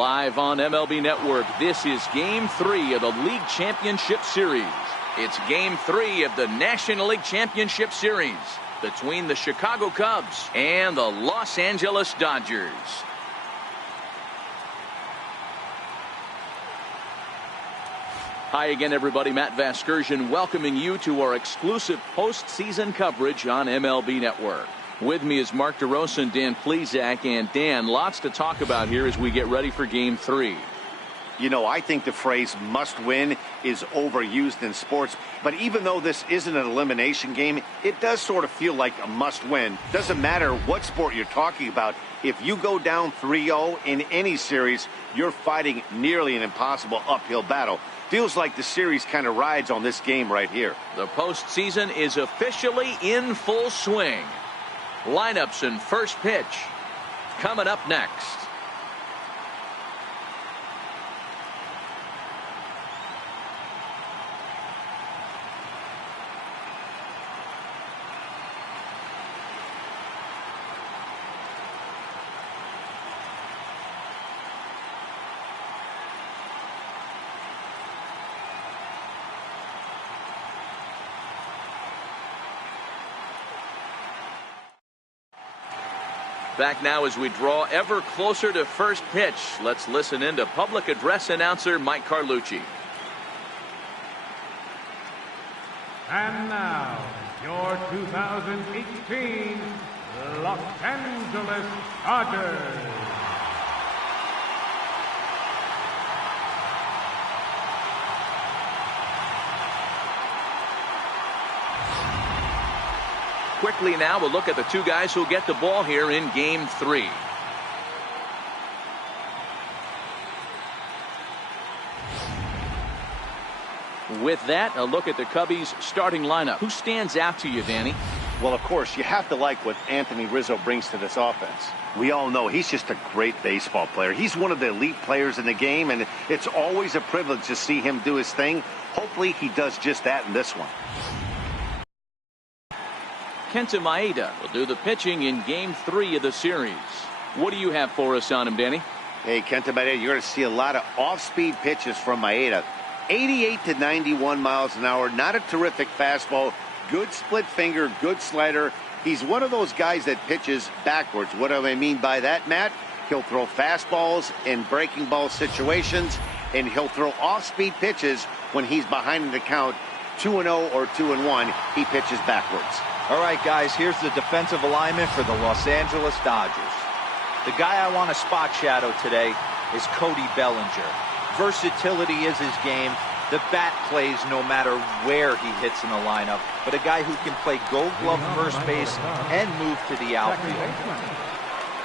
Live on MLB Network, this is Game 3 of the League Championship Series. It's Game 3 of the National League Championship Series between the Chicago Cubs and the Los Angeles Dodgers. Hi again, everybody. Matt Vasgersian welcoming you to our exclusive postseason coverage on MLB Network. With me is Mark DeRosa and Dan Plesac. And Dan, lots to talk about here as we get ready for Game 3. You know, I think the phrase must win is overused in sports. But even though this isn't an elimination game, it does sort of feel like a must win. Doesn't matter what sport you're talking about. If you go down 3-0 in any series, you're fighting nearly an impossible uphill battle. Feels like the series kind of rides on this game right here. The postseason is officially in full swing. Lineups and first pitch coming up next. Back now as we draw ever closer to first pitch. Let's listen in to public address announcer Mike Carlucci. And now, your 2018 Los Angeles Dodgers. Quickly now, we'll look at the two guys who'll get the ball here in Game 3. With that, a look at the Cubbies' starting lineup. Who stands out to you, Danny? Well, of course, you have to like what Anthony Rizzo brings to this offense. We all know he's just a great baseball player. He's one of the elite players in the game, and it's always a privilege to see him do his thing. Hopefully, he does just that in this one. Kenta Maeda will do the pitching in Game 3 of the series. What do you have for us on him, Danny? Hey, Kenta Maeda, you're going to see a lot of off-speed pitches from Maeda. 88 to 91 miles an hour, not a terrific fastball, good split finger, good slider. He's one of those guys that pitches backwards. What do I mean by that, Matt? He'll throw fastballs in breaking ball situations, and he'll throw off-speed pitches when he's behind in the count. 2-0 or 2-1, he pitches backwards. All right, guys, here's the defensive alignment for the Los Angeles Dodgers. The guy I want to spot shadow today is Cody Bellinger. Versatility is his game. The bat plays no matter where he hits in the lineup, but a guy who can play Gold Glove first base and move to the outfield.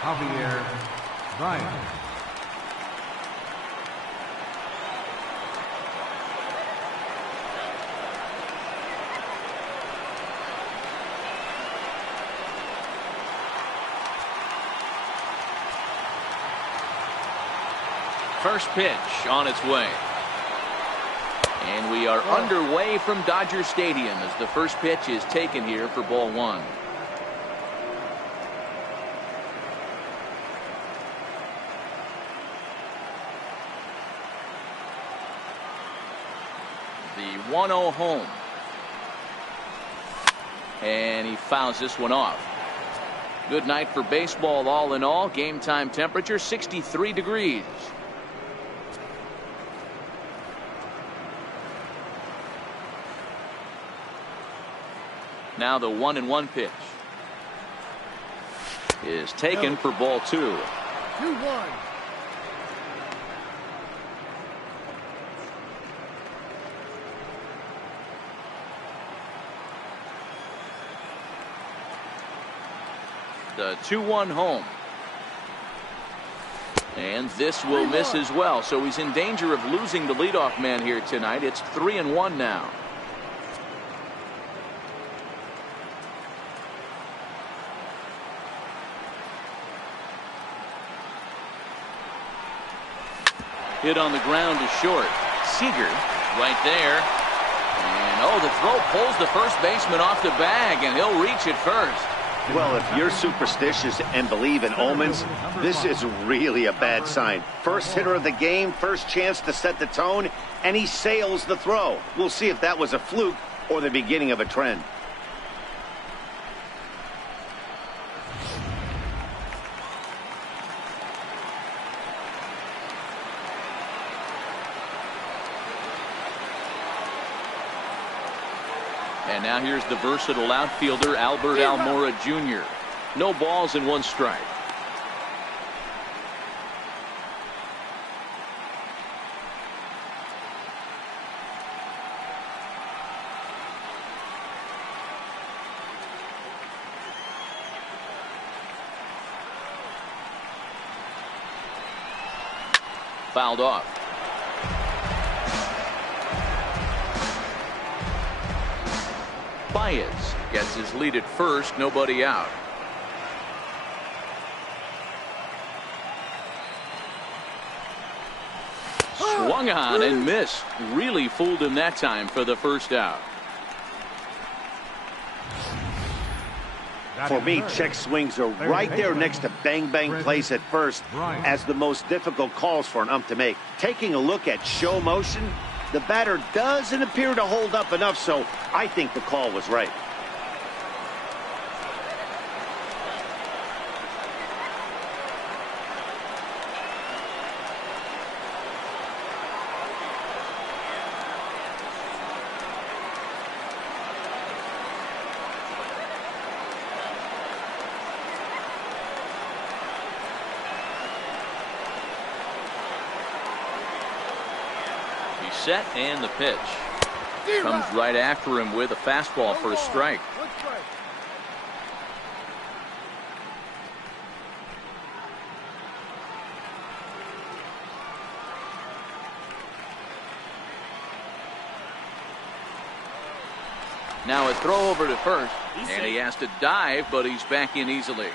Javier Bryant. First pitch on its way. And we are underway from Dodger Stadium as the first pitch is taken here for ball one. The 1-0 home. And he fouls this one off. Good night for baseball all in all. Game time temperature 63 degrees. Now the 1-1 pitch is taken for ball 2. 2-1. The 2-1 home. And this will miss as well. So he's in danger of losing the leadoff man here tonight. It's 3-1 now. Hit on the ground to short. Seager right there. And oh, the throw pulls the first baseman off the bag, and he'll reach it first. Well, if you're superstitious and believe in omens, this is really a bad sign. First hitter of the game, first chance to set the tone, and he sails the throw. We'll see if that was a fluke or the beginning of a trend. And now here's the versatile outfielder, Albert Almora Jr. No balls and 1 strike. Fouled off. Baez gets his lead at first, nobody out. Swung on and missed. Really fooled him that time for the first out. For me, check swings are right there next to bang bang plays at first as the most difficult calls for an ump to make. Taking a look at show motion, the batter doesn't appear to hold up enough, so I think the call was right. Set and the pitch. Comes right after him with a fastball for a strike. Now a throw over to first, and he has to dive, but he's back in easily.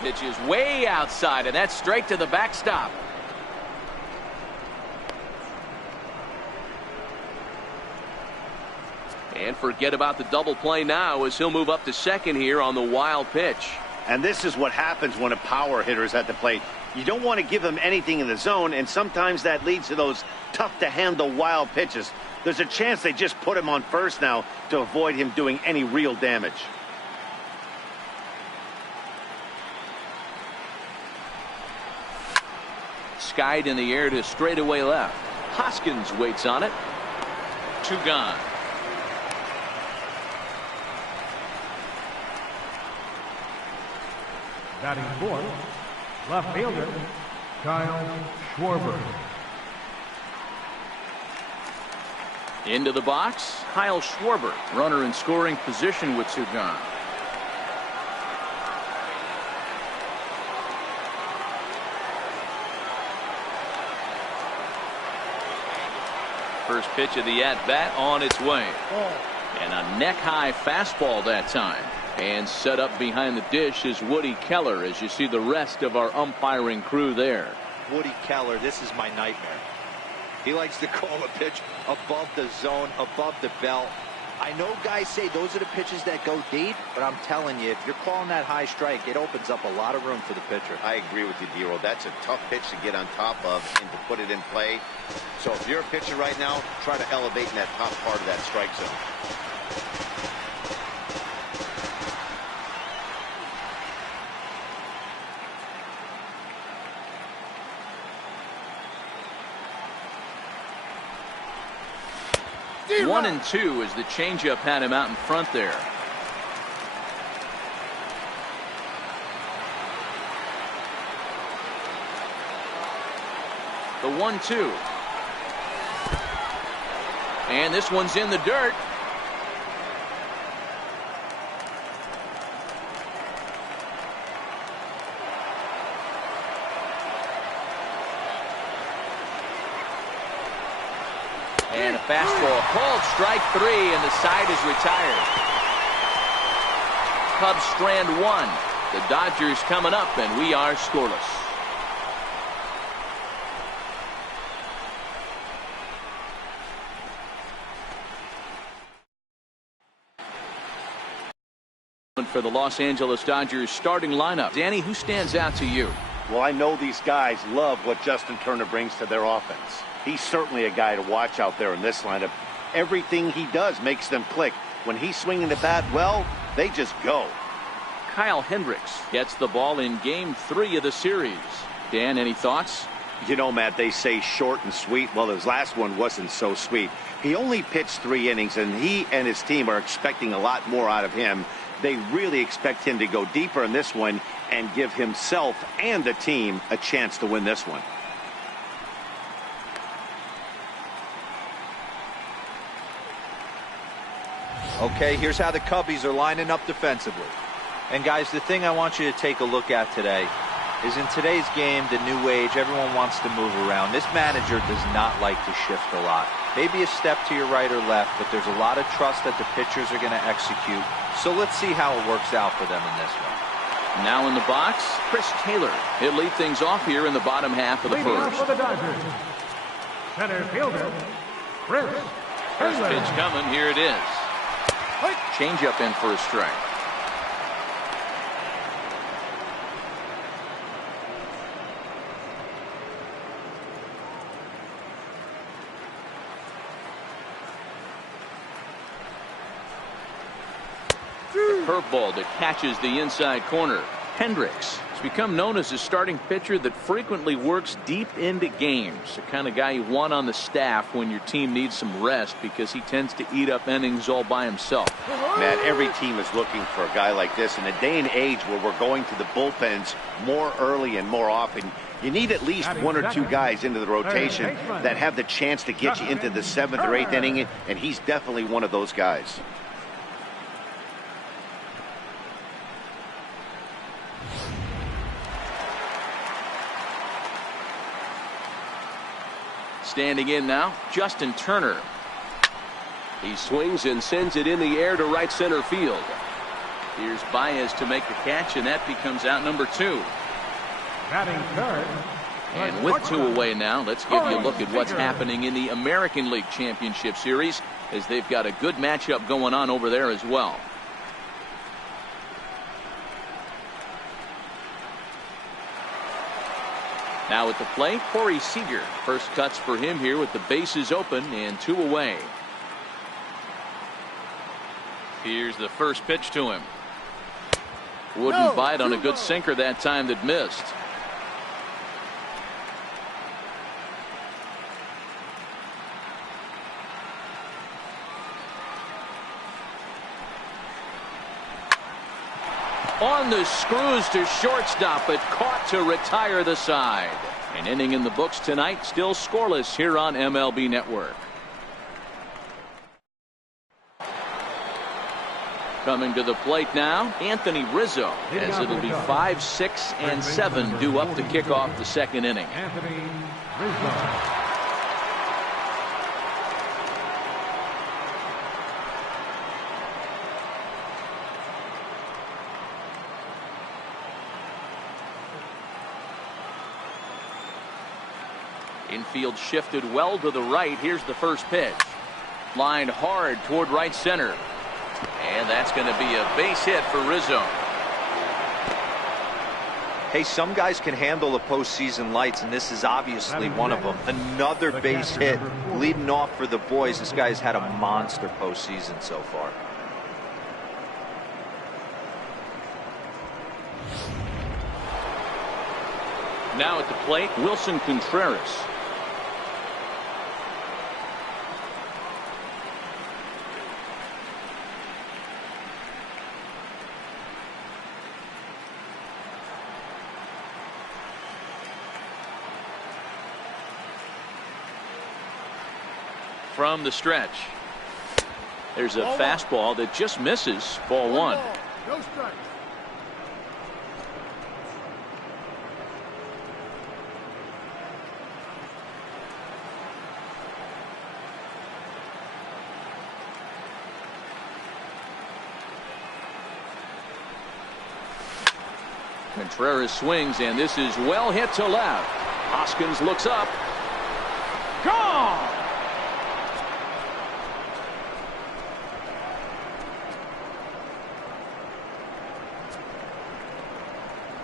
Pitch is way outside, and that's straight to the backstop. And forget about the double play now as he'll move up to second here on the wild pitch. And this is what happens when a power hitter is at the plate. You don't want to give him anything in the zone, and sometimes that leads to those tough-to-handle wild pitches. There's a chance they just put him on first now to avoid him doing any real damage. Skied in the air to straightaway left. Hoskins waits on it. 2 gone. Batting fourth, left fielder, Kyle Schwarber. Into the box, Kyle Schwarber, runner in scoring position with 2 gone. First pitch of the at-bat on its way. And a neck-high fastball that time. And set up behind the dish is Woody Keller as you see the rest of our umpiring crew there. Woody Keller, this is my nightmare. He likes to call a pitch above the zone, above the belt. I know guys say those are the pitches that go deep, but I'm telling you, if you're calling that high strike, it opens up a lot of room for the pitcher. I agree with you, D-Roll. That's a tough pitch to get on top of and to put it in play. So if you're a pitcher right now, try to elevate in that top part of that strike zone. One and 2 as the changeup had him out in front there. The 1-2. And this one's in the dirt. And a fastball called strike 3, and the side is retired. Cubs strand 1. The Dodgers coming up, and we are scoreless. For the Los Angeles Dodgers starting lineup. Danny, who stands out to you? Well, I know these guys love what Justin Turner brings to their offense. He's certainly a guy to watch out there in this lineup. Everything he does makes them click. When he's swinging the bat well, they just go. Kyle Hendricks gets the ball in Game 3 of the series. Dan, any thoughts? You know, Matt, they say short and sweet. Well, his last one wasn't so sweet. He only pitched 3 innings, and he and his team are expecting a lot more out of him. They really expect him to go deeper in this one and give himself and the team a chance to win this one. Okay, here's how the Cubbies are lining up defensively. And guys, the thing I want you to take a look at today is in today's game, the new age, everyone wants to move around. This manager does not like to shift a lot. Maybe a step to your right or left, but there's a lot of trust that the pitchers are going to execute. So let's see how it works out for them in this one. Now in the box, Chris Taylor. He'll lead things off here in the bottom half of the first. For the Dodgers, center fielder, Chris First Taylor. pitch coming. Here it is. Change up in for a strike. Curveball that catches the inside corner. Hendricks has become known as a starting pitcher that frequently works deep into games. The kind of guy you want on the staff when your team needs some rest because he tends to eat up innings all by himself. Matt, every team is looking for a guy like this. In a day and age where we're going to the bullpens more early and more often, you need at least 1 or 2 guys into the rotation that have the chance to get you into the 7th or 8th inning, and he's definitely one of those guys. Standing in now, Justin Turner. He swings and sends it in the air to right center field. Here's Baez to make the catch, and that becomes out number 2. Batting third. And with 2 away now, let's give you a look at what's happening in the American League Championship Series, as they've got a good matchup going on over there as well. Now at the plate, Corey Seager. First cuts for him here with the bases open and 2 away. Here's the first pitch to him. Wouldn't bite on a good sinker that time that missed. On the screws to shortstop, but caught to retire the side. An inning in the books tonight, still scoreless here on MLB Network. Coming to the plate now, Anthony Rizzo, as it'll be 5, 6, and 7 due up to kick off the second inning. Anthony Rizzo. Infield shifted well to the right. Here's the first pitch. Lined hard toward right center. And that's going to be a base hit for Rizzo. Hey, some guys can handle the postseason lights, and this is obviously one of them. Another base hit leading off for the boys. This guy's had a monster postseason so far. Now at the plate, Wilson Contreras. From the stretch. There's a fastball that just misses. Ball 1. No strike. Contreras swings, and this is well hit to left. Hoskins looks up. Gone!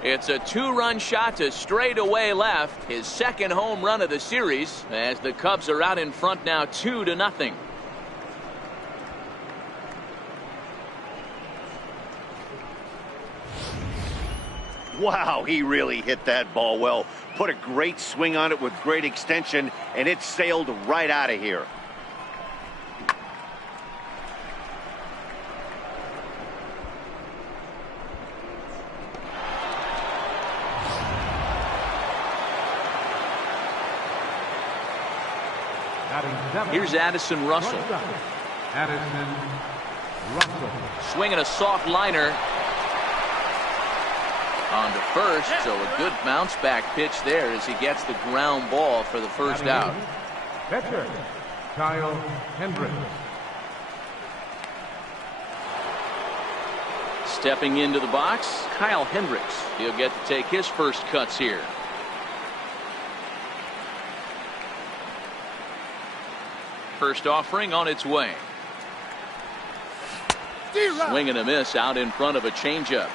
It's a two-run shot to straightaway left. His second home run of the series as the Cubs are out in front now 2-0. Wow, he really hit that ball well. Put a great swing on it with great extension, and it sailed right out of here. Here's Addison Russell. Addison Russell. Swinging a soft liner on to first, so a good bounce back pitch there as he gets the ground ball for the first out. Catcher, Kyle Hendricks. Stepping into the box, Kyle Hendricks. He'll get to take his first cuts here. First offering on its way. Swing and a miss out in front of a changeup.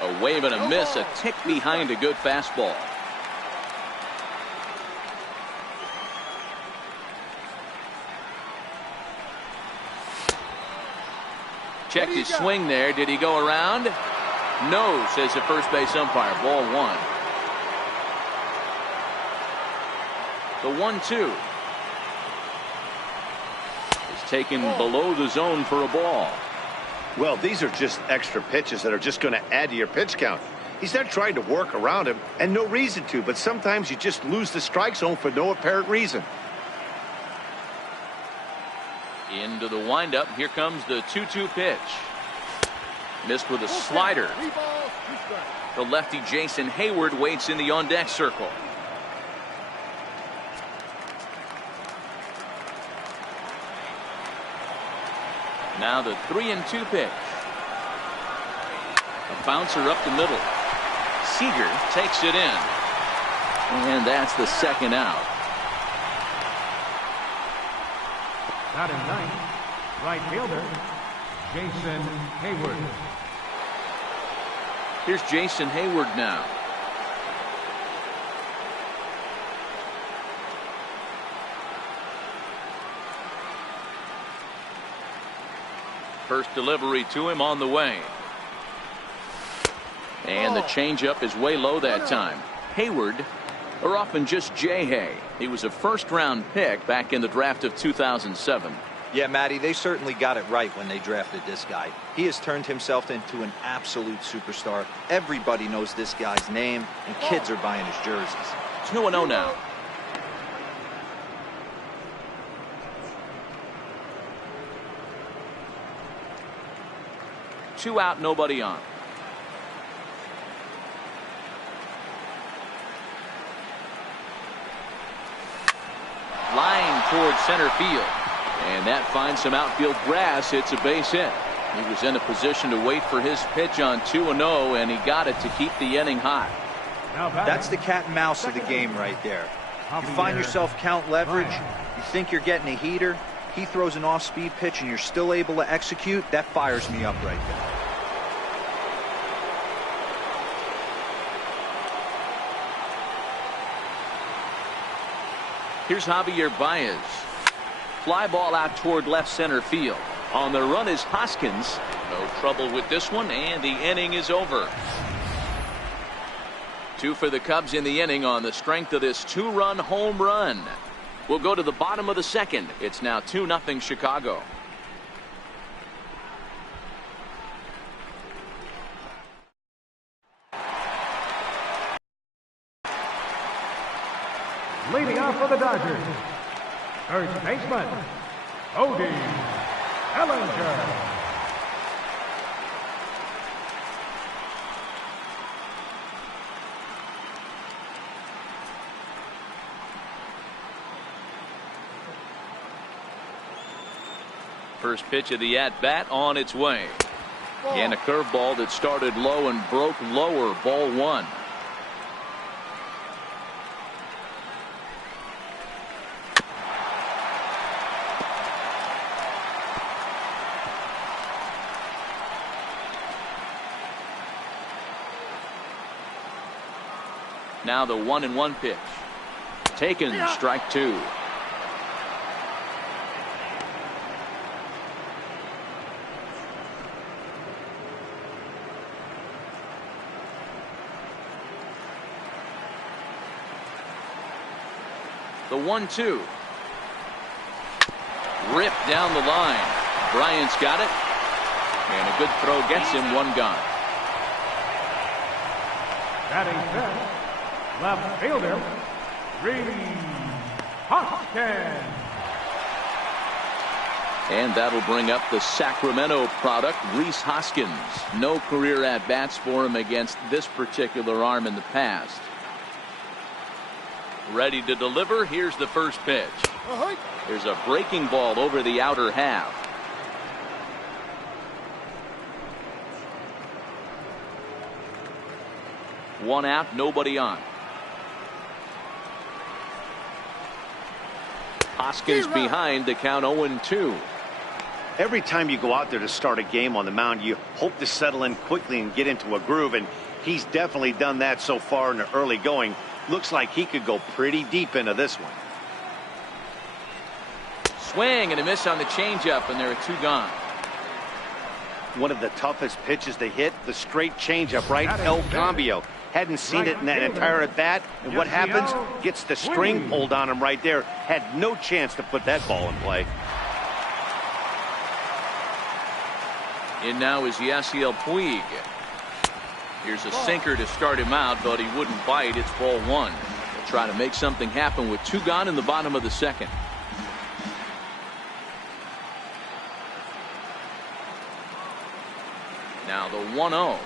A wave and a miss, a tick behind a good fastball. Checked his swing there. Did he go around? No, says the first base umpire. Ball one. The 1-2 is taken below the zone for a ball. Well, these are just extra pitches that are just going to add to your pitch count. He's not trying to work around him, and no reason to, but sometimes you just lose the strike zone for no apparent reason. Into the windup. Here comes the 2-2 pitch. Missed with a slider. The lefty Jason Hayward waits in the on-deck circle. Now the 3-2 pitch. A bouncer up the middle. Seager takes it in. And that's the second out. Batting ninth, right fielder, Jason Hayward. Here's Jason Hayward now. First delivery to him on the way. And the changeup is way low that time. Hayward, or often just J-Hay. He was a first-round pick back in the draft of 2007. Yeah, Matty, they certainly got it right when they drafted this guy. He has turned himself into an absolute superstar. Everybody knows this guy's name, and kids are buying his jerseys. 2-0 now. Two out, nobody on. Line toward center field. And that finds some outfield grass. It's a base hit. He was in a position to wait for his pitch on 2-0, and he got it to keep the inning hot. That's the cat and mouse of the game right there. You find yourself count leverage. You think you're getting a heater. He throws an off-speed pitch, and you're still able to execute. That fires me up right there. Here's Javier Baez. Fly ball out toward left center field. On the run is Hoskins. No trouble with this one, and the inning is over. Two for the Cubs in the inning on the strength of this two-run home run. We'll go to the bottom of the second. It's now 2-0 Chicago. Leading off for the Dodgers, first baseman, Cody Bellinger. First pitch of the at-bat on its way. And a curveball that started low and broke lower. Ball one. Now the 1-1 pitch. Taken, strike two. The 1-2. Ripped down the line. Bryant's got it. And a good throw gets him one gone. Batting fifth, left fielder, Hoskins. And that'll bring up the Sacramento product, Rhys Hoskins. No career at-bats for him against this particular arm in the past. Ready to deliver. Here's the first pitch. There's a breaking ball over the outer half. One out, nobody on. Hoskins behind, the count 0-2. Every time you go out there to start a game on the mound, you hope to settle in quickly and get into a groove, and he's definitely done that so far in the early going. Looks like he could go pretty deep into this one. Swing and a miss on the changeup, and there are two gone. One of the toughest pitches to hit, the straight changeup, right? El Cambio. Hadn't seen it in that entire at bat, and what happens? Gets the string pulled on him right there. Had no chance to put that ball in play. In now is Yasiel Puig. Here's a sinker to start him out, but he wouldn't bite. It's ball one. They'll try to make something happen with two gone in the bottom of the second. Now the 1-0.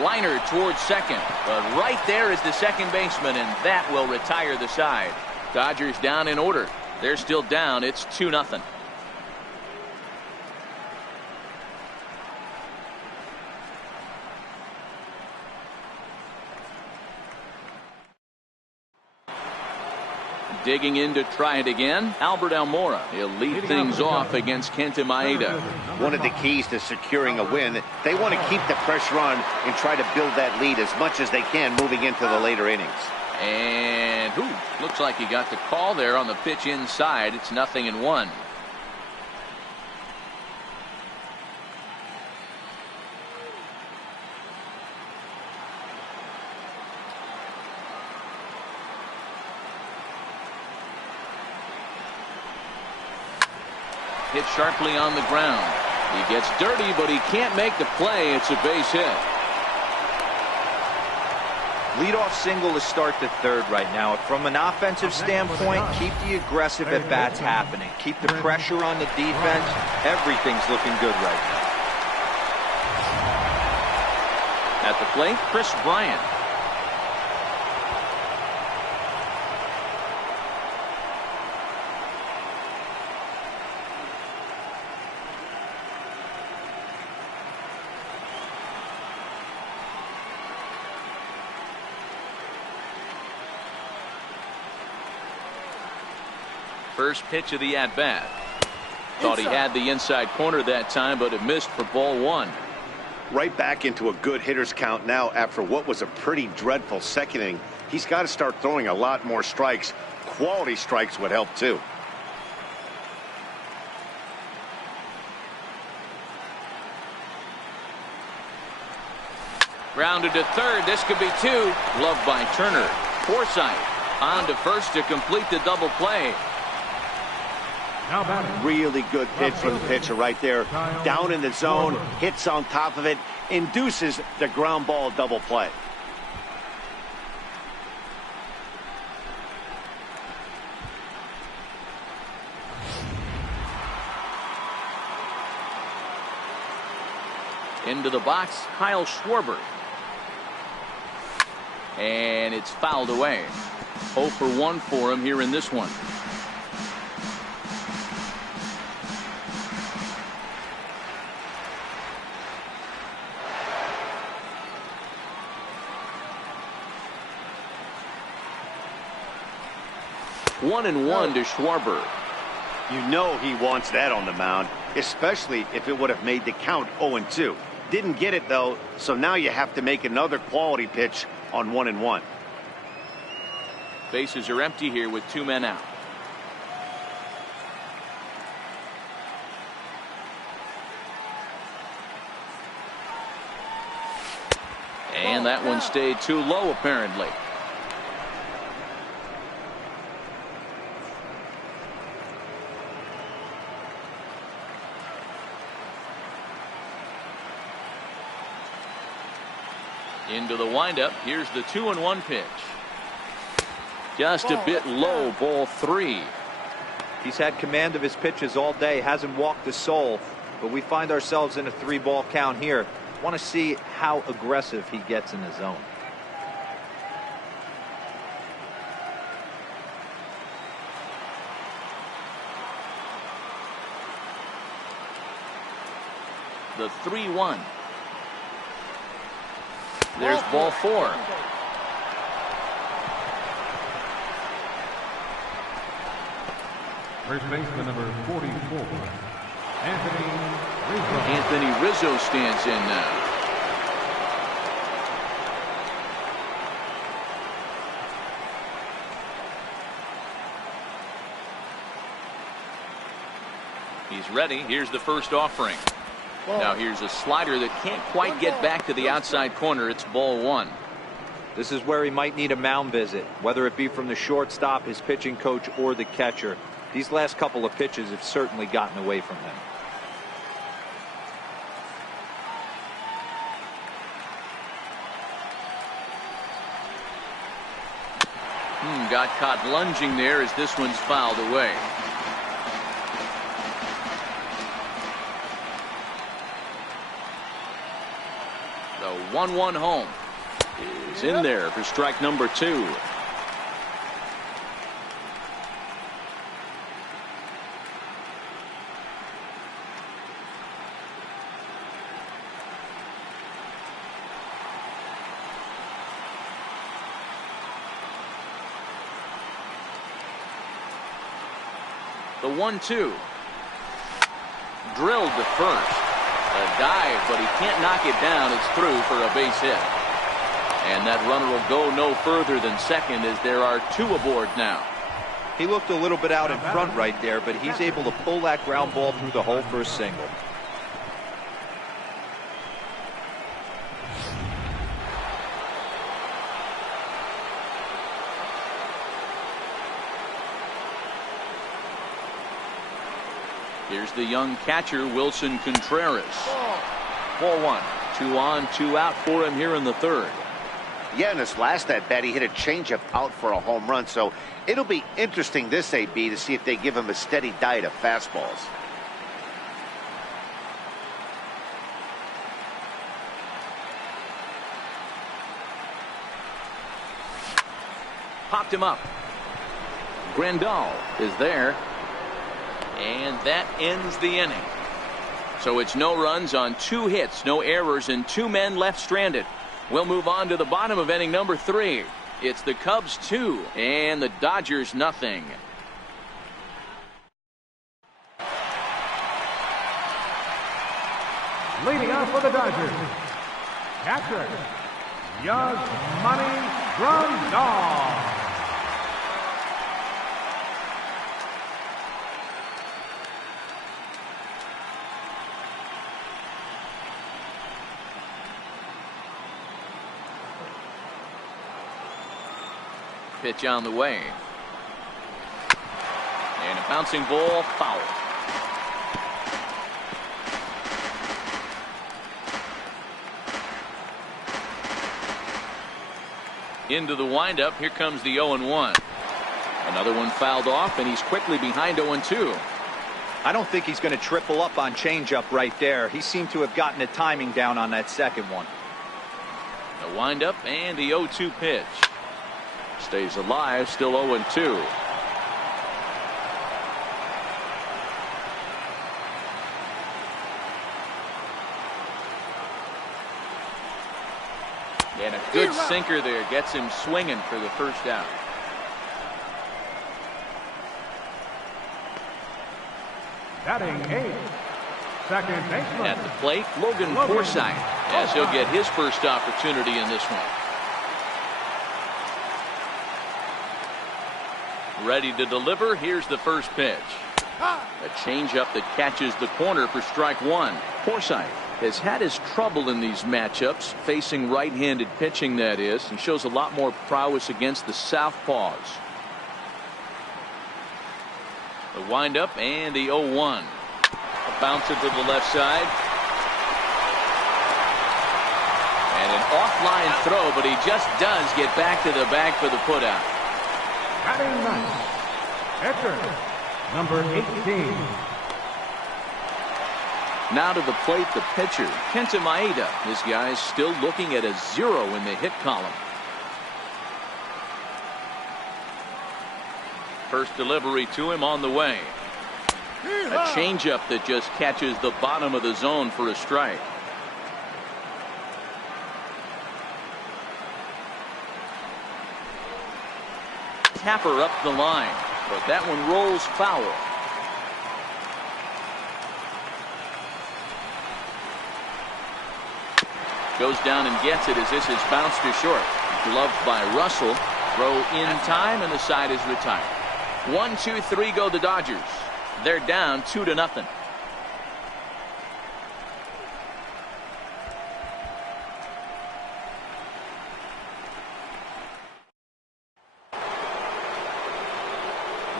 Liner towards second, but right there is the second baseman, and that will retire the side. Dodgers down in order. They're still down. It's 2-0. Digging in to try it again, Albert Almora. He'll lead things off against Kenta Maeda. One of the keys to securing a win, they want to keep the pressure on and try to build that lead as much as they can moving into the later innings. And looks like he got the call there on the pitch inside. It's 0-1. Hit sharply on the ground. He gets dirty, but he can't make the play. It's a base hit. Leadoff single to start the third right now. From an offensive standpoint, keep the aggressive at-bats happening. Keep the pressure on the defense. Everything's looking good right now. At the plate, Chris Bryant. First pitch of the at-bat. Thought he had the inside corner that time, but it missed for ball one. Right back into a good hitter's count now after what was a pretty dreadful second inning. He's got to start throwing a lot more strikes. Quality strikes would help too. Grounded to third. This could be two. Gloved by Turner. Forsythe on to first to complete the double play. Really good pitch from the pitcher right there. Down in the zone, hits on top of it, induces the ground ball double play. Into the box, Kyle Schwarber. And it's fouled away. 0 for 1 for him here in this one. One and one to Schwarber. You know he wants that on the mound, especially if it would have made the count 0-2. Didn't get it, though, so now you have to make another quality pitch on 1-1. Bases are empty here with 2 men out. And that one stayed too low, apparently. Into the windup. Here's the 2-1 pitch. Just a bit low, ball 3. He's had command of his pitches all day, hasn't walked a soul, but we find ourselves in a 3-ball count here. Want to see how aggressive he gets in the zone. The 3-1. There's ball 4. First baseman number 44, Anthony Rizzo. Anthony Rizzo stands in now. He's ready. Here's the first offering. Now here's a slider that can't quite get back to the outside corner. It's ball 1. This is where he might need a mound visit, whether it be from the shortstop, his pitching coach, or the catcher. These last couple of pitches have certainly gotten away from him. Got caught lunging there as this one's fouled away. The 1-1 home is in there for strike number 2. The 1-2. Drilled to first. A dive, but he can't knock it down. It's through for a base hit. And that runner will go no further than second as there are 2 aboard now. He looked a little bit out in front right there, but he's able to pull that ground ball through the hole for a single. Here's the young catcher, Wilson Contreras. Ball 1. 2 on, 2 out for him here in the 3rd. Yeah, in his last at bat, he hit a changeup out for a home run. So it'll be interesting this AB to see if they give him a steady diet of fastballs. Popped him up. Grandal is there. And that ends the inning. So it's no runs on 2 hits, no errors, and 2 men left stranded. We'll move on to the bottom of inning number 3. It's the Cubs 2 and the Dodgers nothing. Leading off for the Dodgers, catcher, Yasmani Grandal. Pitch on the way. And a bouncing ball, foul. Into the windup. Here comes the 0-1. Another one fouled off, and he's quickly behind 0-2. I don't think he's going to triple up on changeup right there. He seemed to have gotten the timing down on that second one. The windup and the 0-2 pitch. Stays alive, still 0-2. And a good sinker there gets him swinging for the first out. Batting 8, Second baseman. At the plate, Logan Forsythe, as he'll get his first opportunity in this one. Ready to deliver. Here's the first pitch. A changeup that catches the corner for strike one. Forsythe has had his trouble in these matchups, facing right-handed pitching, that is. He shows a lot more prowess against the southpaws. The windup and the 0-1. A bouncer to the left side. And an offline throw, but he just does get back to the bag for the putout. Batting ninth, Hector, number 18. Now to the plate, the pitcher, Kenta Maeda. This guy's still looking at a 0 in the hit column. First delivery to him on the way. A changeup that just catches the bottom of the zone for a strike. Tapper up the line, but that one rolls foul. Goes down and gets it as this is bounced to short. Gloved by Russell. Throw in time, and the side is retired. 1, 2, 3 go the Dodgers. They're down 2-0.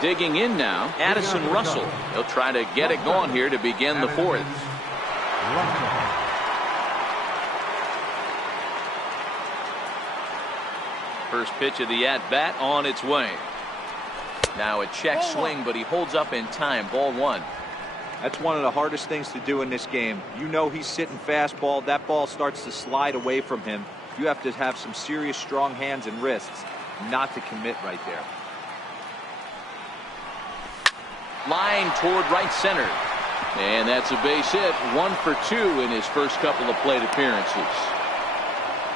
Digging in now, Addison Russell. He'll try to get it going here to begin the fourth. First pitch of the at-bat on its way. Now a check swing, but he holds up in time. Ball one. That's one of the hardest things to do in this game. You know he's sitting fastball. That ball starts to slide away from him. You have to have some serious strong hands and wrists not to commit right there. Line toward right center. And that's a base hit. 1 for 2 in his first couple of plate appearances.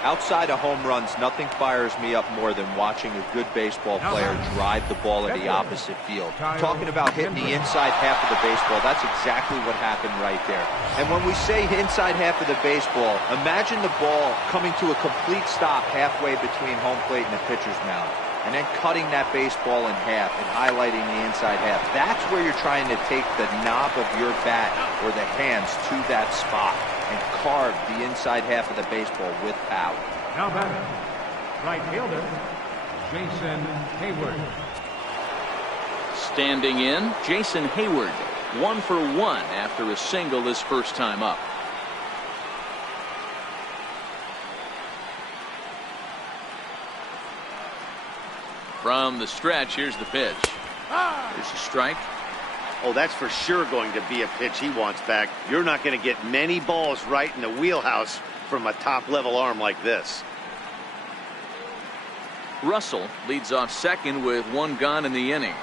Outside of home runs, nothing fires me up more than watching a good baseball player drive the ball in the opposite field. Talking about hitting the inside half of the baseball, that's exactly what happened right there. And when we say inside half of the baseball, imagine the ball coming to a complete stop halfway between home plate and the pitcher's mound, and then cutting that baseball in half and highlighting the inside half. That's where you're trying to take the knob of your bat or the hands to that spot and carve the inside half of the baseball with power. Now batting, right fielder, Jason Hayward. Standing in, Jason Hayward. 1 for 1 after a single his first time up. From the stretch, here's the pitch. There's a strike. Oh, that's for sure going to be a pitch he wants back. You're not going to get many balls right in the wheelhouse from a top-level arm like this. Russell leads off second with 1 gone in the inning.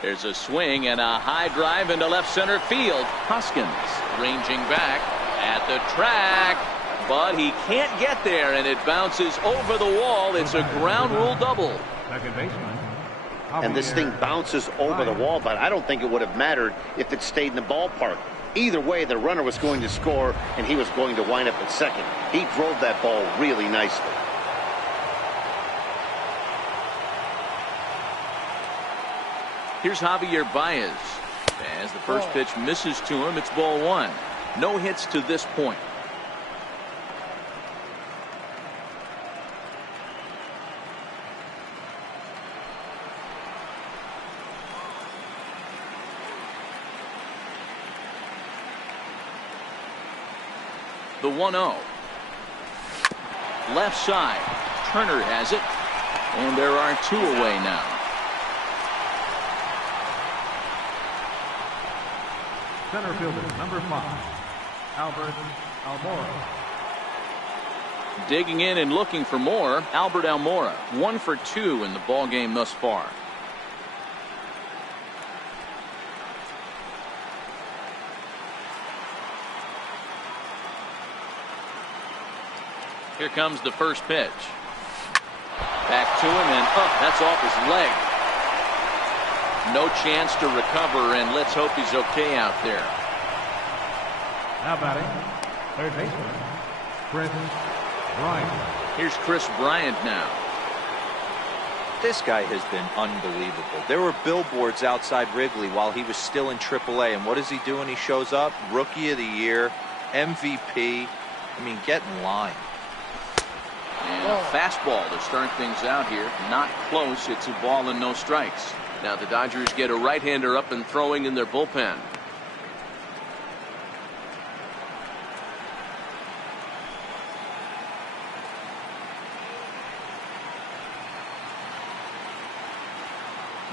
There's a swing and a high drive into left center field. Hoskins ranging back at the track, but he can't get there, and it bounces over the wall. It's a ground rule double. Second baseman. And this thing bounces over the wall, but I don't think it would have mattered if it stayed in the ballpark. Either way, the runner was going to score, and he was going to wind up at second. He drove that ball really nicely. Here's Javier Baez. As the first pitch misses to him, it's ball 1. No hits to this point. The 1-0. Left side. Turner has it. And there are 2 away now. Center fielder, number 5, Albert Almora. Digging in and looking for more, Albert Almora. 1 for 2 in the ball game thus far. Here comes the first pitch. Back to him, and that's off his leg. No chance to recover, and let's hope he's okay out there. Now batting, third baseman, Chris Bryant. Here's Chris Bryant now. This guy has been unbelievable. There were billboards outside Wrigley while he was still in AAA, and what does he do when he shows up? Rookie of the Year, MVP. I mean, get in line. And a fastball to start things out here. Not close. It's a ball and no strikes. Now the Dodgers get a right-hander up and throwing in their bullpen.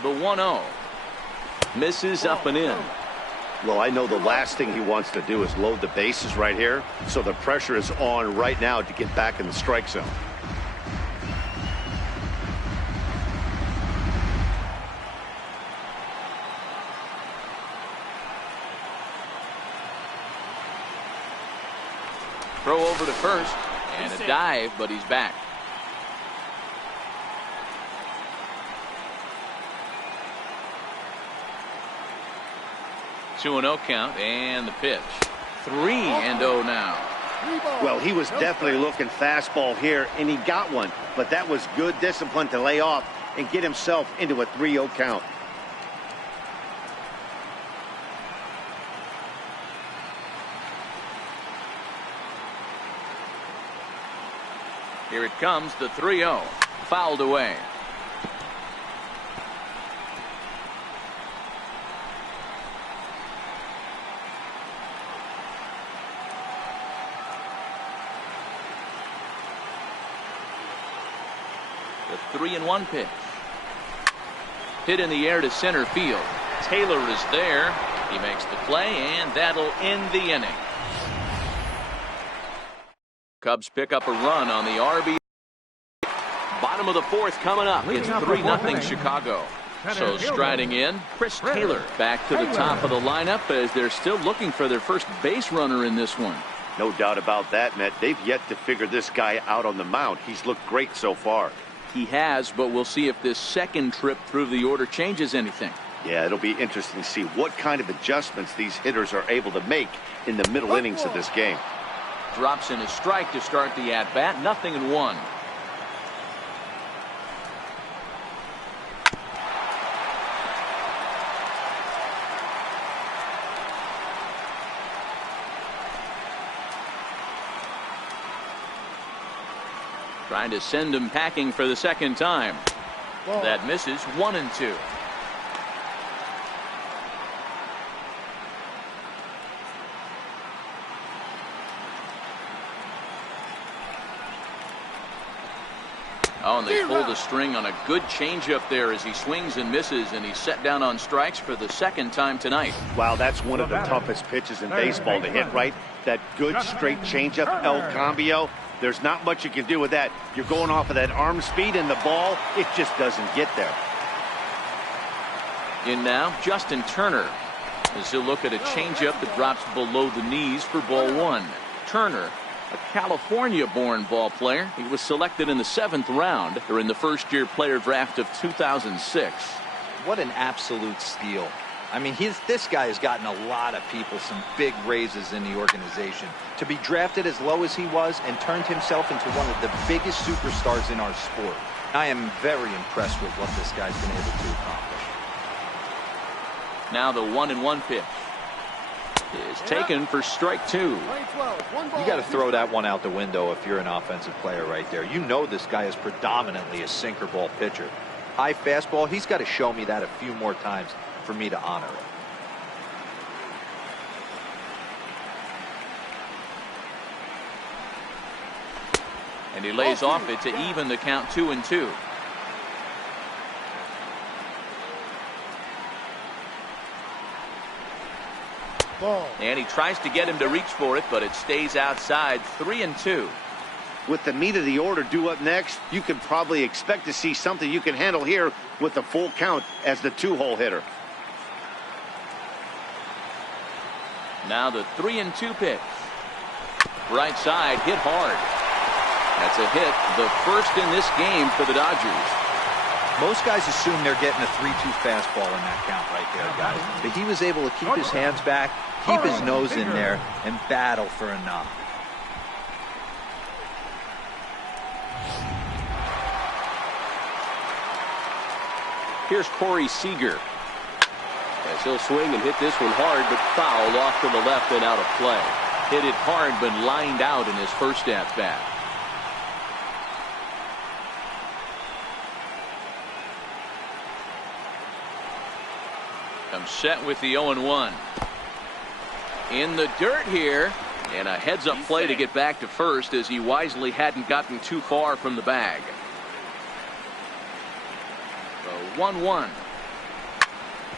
The 1-0. Misses up and in. Well, I know the last thing he wants to do is load the bases right here, so the pressure is on right now to get back in the strike zone. Throw over to first, and a dive, but he's back. Two 2-0 count, and the pitch. 3-0 now. Well, he was definitely looking fastball here, and he got one. But that was good discipline to lay off and get himself into a 3-0 count. Here it comes, the 3-0. Fouled away. The 3-1 pitch. Hit in the air to center field. Taylor is there. He makes the play, and that'll end the inning. Cubs pick up a run on the RBI. Bottom of the fourth coming up. It's 3-0 Chicago. So striding in, Chris Taylor back to the top of the lineup as they're still looking for their first base runner in this one. No doubt about that, Matt. They've yet to figure this guy out on the mound. He's looked great so far. He has, but we'll see if this second trip through the order changes anything. Yeah, it'll be interesting to see what kind of adjustments these hitters are able to make in the middle innings of this game. Drops in a strike to start the at-bat. 0-1. Trying to send him packing for the second time. That misses. 1-2. Oh, and they pull the string on a good changeup there as he swings and misses, and he's set down on strikes for the second time tonight. Wow, that's one of the toughest pitches in baseball to hit, right? That good straight changeup, El Cambio. There's not much you can do with that. You're going off of that arm speed, and the ball, it just doesn't get there. In now, Justin Turner, as he'll look at a changeup that drops below the knees for ball one. Turner, a California-born ball player. He was selected in the 7th round during the first-year player draft of 2006. What an absolute steal. I mean, this guy has gotten a lot of people some big raises in the organization. To be drafted as low as he was and turned himself into one of the biggest superstars in our sport. I am very impressed with what this guy's been able to accomplish. Now the 1-1 pitch is taken for strike 2. You got to throw that one out the window if you're an offensive player right there. You know this guy is predominantly a sinker ball pitcher. High fastball, he's got to show me that a few more times for me to honor it. And he lays off it to even the count 2-2. And he tries to get him to reach for it, but it stays outside. 3-2. With the meat of the order due up next, you can probably expect to see something you can handle here with the full count as the 2-hole hitter. Now the 3-2 pitch. Right side, hit hard. That's a hit, the first in this game for the Dodgers. Most guys assume they're getting a 3-2 fastball in that count right there, guys. But he was able to keep his hands back, keep his nose in there, and battle for a knock. Here's Corey Seager. As he'll swing and hit this one hard, but foul off to the left and out of play. Hit it hard, but lined out in his first at-bat. Comes set with the 0-1. In the dirt here, and a heads-up play to get back to first as he wisely hadn't gotten too far from the bag. The 1-1.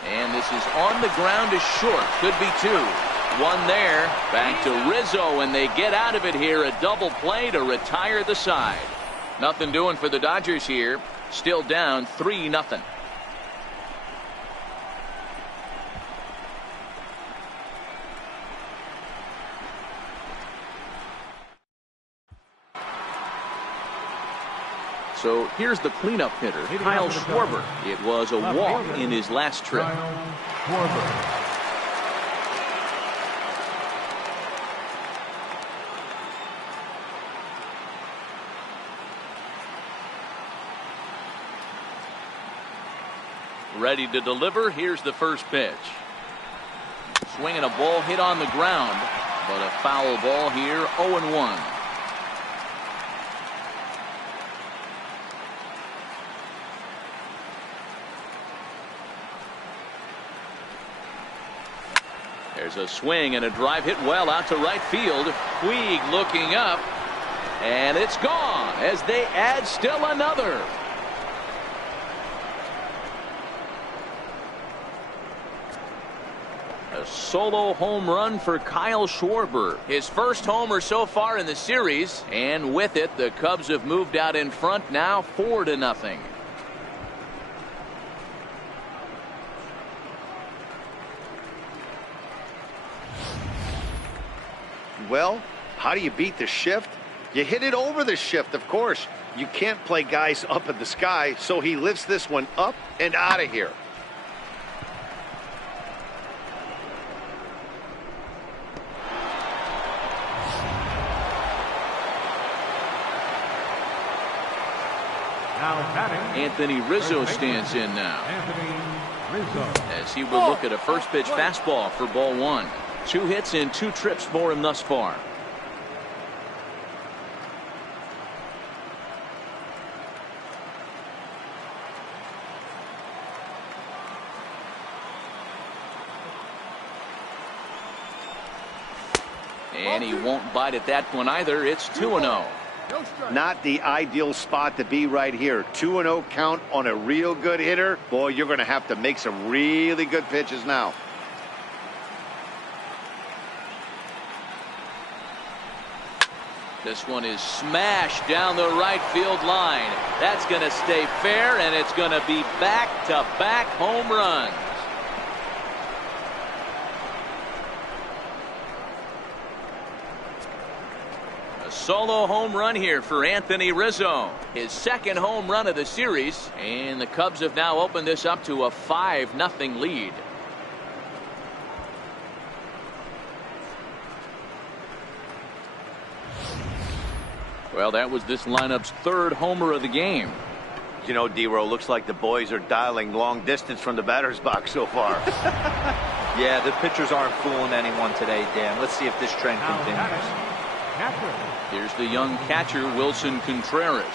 And this is on the ground is short. Could be two. One there. Back to Rizzo, and they get out of it here. A double play to retire the side. Nothing doing for the Dodgers here. Still down 3-0. So here's the cleanup hitter, Kyle Schwarber. It was a walk in his last trip. Ready to deliver. Here's the first pitch. Swinging a ball hit on the ground, but a foul ball here, 0-1. There's a swing and a drive hit well out to right field. Puig looking up, and it's gone as they add still another. A solo home run for Kyle Schwarber. His first homer so far in the series, and with it the Cubs have moved out in front now 4-0. Well, how do you beat the shift? You hit it over the shift, of course. You can't play guys up in the sky, so he lifts this one up and out of here. Now batting, Anthony Rizzo stands in now. Anthony Rizzo. As he will look at a first pitch fastball for ball one. 2 hits in 2 trips for him thus far. And he won't bite at that one either. It's 2-0. Not the ideal spot to be right here. 2-0 count on a real good hitter. Boy, you're going to have to make some really good pitches now. This one is smashed down the right field line. That's going to stay fair, and it's going to be back-to-back home runs. A solo home run here for Anthony Rizzo. His second home run of the series, and the Cubs have now opened this up to a 5-0 lead. Well, that was this lineup's 3rd homer of the game. You know, D-Row, looks like the boys are dialing long distance from the batter's box so far. Yeah, the pitchers aren't fooling anyone today, Dan. Let's see if this trend continues. Here's the young catcher, Wilson Contreras.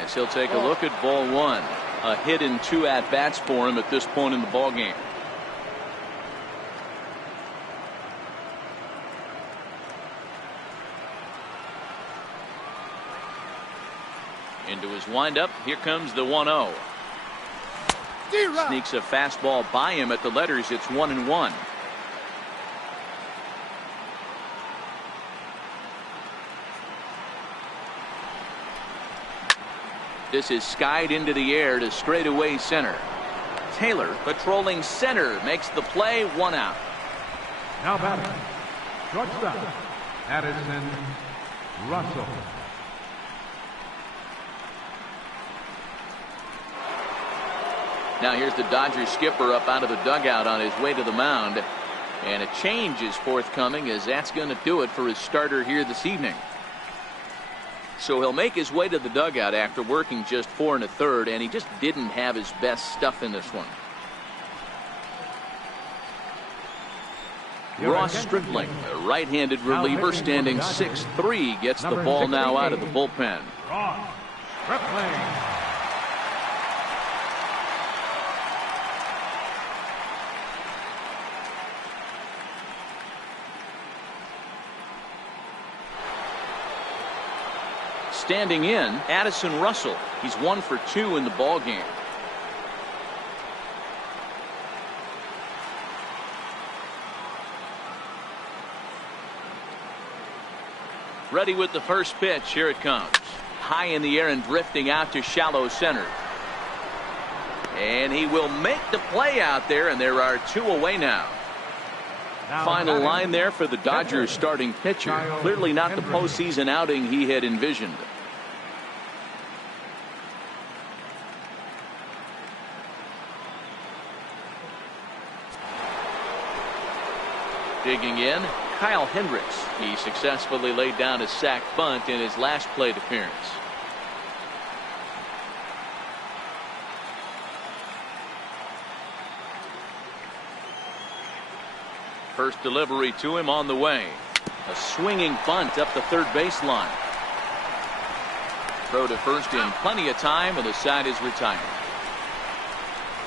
As he'll take a look at ball one. A hit in 2 at-bats for him at this point in the ballgame. Into his windup. Here comes the 1-0. Sneaks a fastball by him at the letters. It's 1-1. This is skied into the air to straightaway center. Taylor patrolling center makes the play. 1 out. Now batting, shortstop, Addison Russell. Now here's the Dodgers skipper up out of the dugout on his way to the mound. And a change is forthcoming, as that's going to do it for his starter here this evening. So he'll make his way to the dugout after working just 4 1/3, and he just didn't have his best stuff in this one. Ross Stripling, a right-handed reliever, standing 6'3", gets the ball now out of the bullpen. Ross Stripling. Standing in, Addison Russell. He's 1 for 2 in the ball game. Ready with the first pitch. Here it comes. High in the air and drifting out to shallow center. And he will make the play out there, and there are 2 away now. Final line there for the Dodgers starting pitcher. Clearly not the postseason outing he had envisioned. Digging in, Kyle Hendricks. He successfully laid down a sac bunt in his last plate appearance. First delivery to him on the way. A swinging bunt up the third baseline. Throw to first in plenty of time, and the side is retired.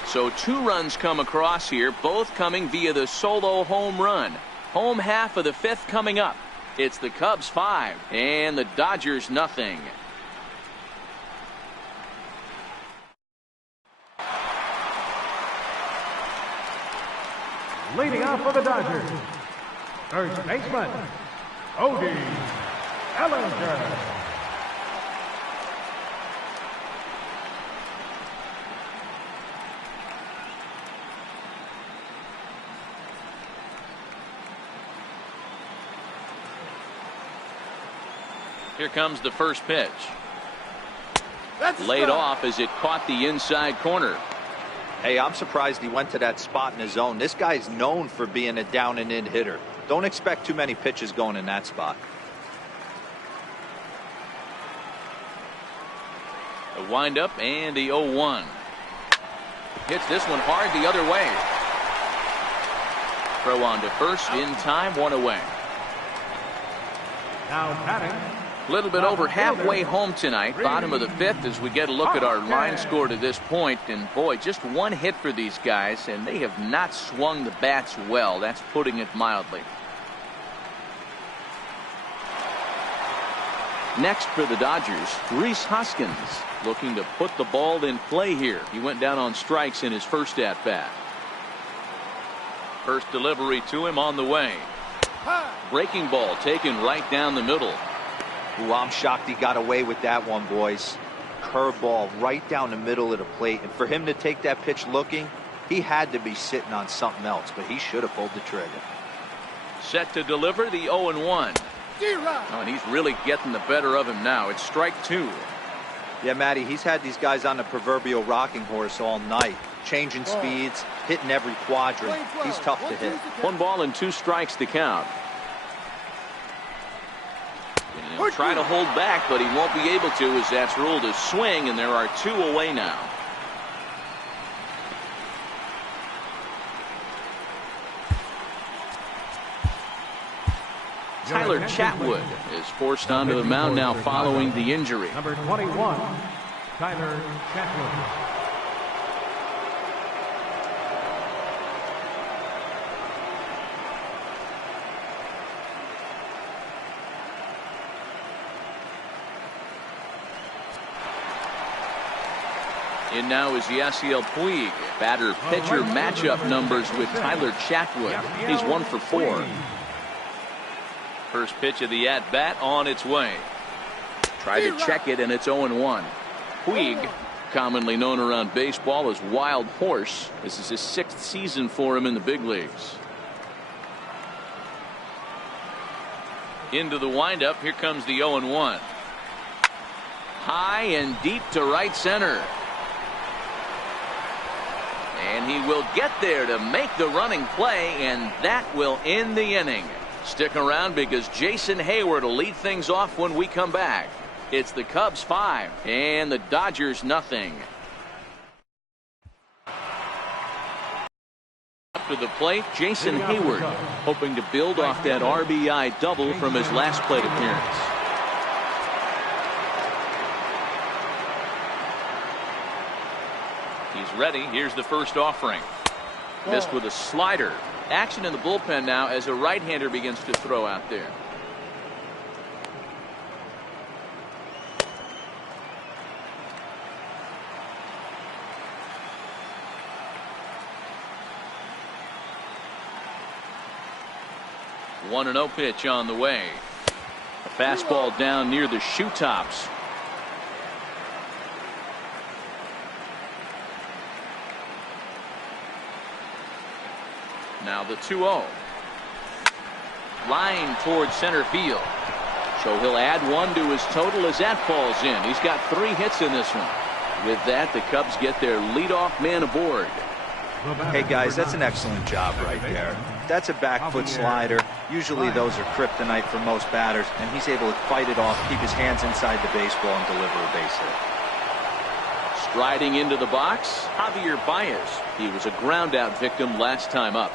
So 2 runs come across here, both coming via the solo home run. Home half of the 5th coming up. It's the Cubs 5 and the Dodgers nothing. Leading off for the Dodgers, first baseman, Cody Bellinger. Here comes the first pitch. Laid off as it caught the inside corner. Hey, I'm surprised he went to that spot in his zone. This guy's known for being a down and in hitter. Don't expect too many pitches going in that spot. A windup and the 0-1. Hits this one hard the other way. Throw on to first in time, 1 away. Now batting, A little bit over halfway home tonight, bottom of the 5th, as we get a look at our line score to this point. And boy, just 1 hit for these guys, and they have not swung the bats well. That's putting it mildly. Next for the Dodgers, Rhys Hoskins, looking to put the ball in play here. He went down on strikes in his first at bat. First delivery to him on the way. Breaking ball taken right down the middle. Ooh, I'm shocked he got away with that one, boys. Curveball right down the middle of the plate. And for him to take that pitch looking, he had to be sitting on something else, but he should have pulled the trigger. Set to deliver the 0-1. Oh, and he's really getting the better of him now. It's strike 2. Yeah, Matty, he's had these guys on the proverbial rocking horse all night. Changing speeds, hitting every quadrant. He's tough to hit. 1 ball and 2 strikes to count. And he'll try to hold back, but he won't be able to, as that's ruled a swing, and there are 2 away now. Tyler Chatwood is forced onto the mound now following the injury. number 21, Tyler Chatwood. In now is Yasiel Puig. Batter pitcher matchup numbers with Tyler Chatwood. He's 1 for 4. First pitch of the at bat on its way. Tried to check it, and it's 0-1. Puig, commonly known around baseball as Wild Horse. This is his 6th season for him in the big leagues. Into the windup. Here comes the 0-1. High and deep to right center. And he will get there to make the running play, and that will end the inning. Stick around because Jason Hayward will lead things off when we come back. It's the Cubs 5 and the Dodgers nothing. Up to the plate, Jason Hayward, hoping to build off that RBI double from his last plate appearance. He's ready. Here's the first offering. Missed with a slider. Action in the bullpen now as a right-hander begins to throw out there. One and 0 pitch on the way. A fastball down near the shoe tops. Now the 2-0. Line towards center field. So he'll add one to his total as that falls in. He's got 3 hits in this one. With that, the Cubs get their leadoff man aboard. Hey guys, that's an excellent job right there. That's a back foot slider. Usually those are kryptonite for most batters, and he's able to fight it off, keep his hands inside the baseball, and deliver a base hit. Striding into the box, Javier Baez. He was a ground out victim last time up.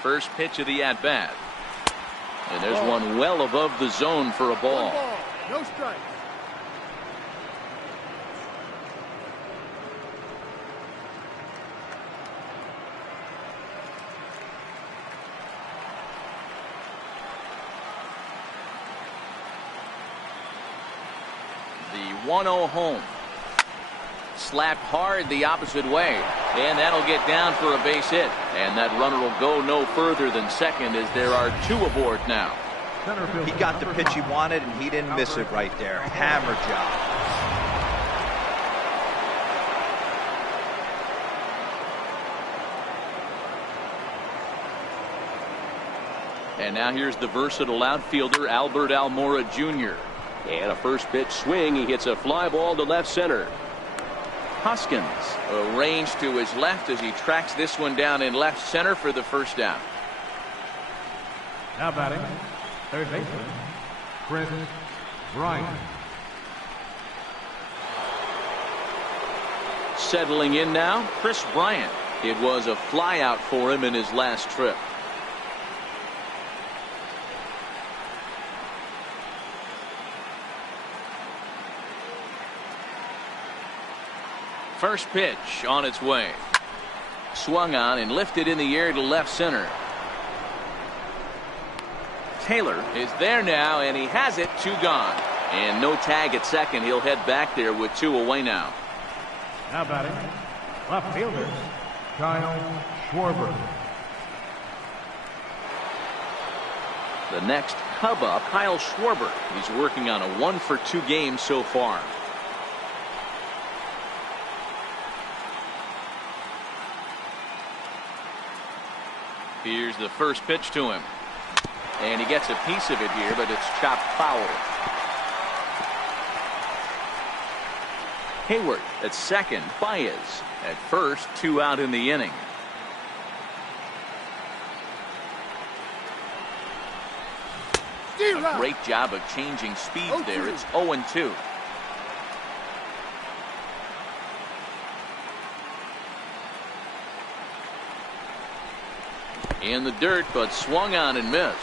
First pitch of the at-bat. And there's one well above the zone for a ball. No strikes. The 1-0 home. Slapped hard the opposite way, and that'll get down for a base hit, and that runner will go no further than second as there are 2 aboard now. He got the pitch he wanted, and he didn't miss it right there. Hammer job. And now here's the versatile outfielder Albert Almora Jr. And a first pitch swing. He hits a fly ball to left center. Hoskins arranged to his left as he tracks this one down in left center for the first down. Now batting, third baseman, Chris Bryant. Settling in now, Chris Bryant. It was a flyout for him in his last trip. First pitch on its way. Swung on and lifted in the air to left center. Taylor is there now, and he has it. 2 gone. And no tag at second. He'll head back there with 2 away now. Now batting, left fielder, Kyle Schwarber. The next Cub up, Kyle Schwarber. He's working on a 1-for-2 game so far. Here's the first pitch to him. And he gets a piece of it here, but it's chopped foul. Hayward at second. Baez at first. 2 out in the inning. A great job of changing speeds there. It's 0-2. In the dirt, but swung on and missed.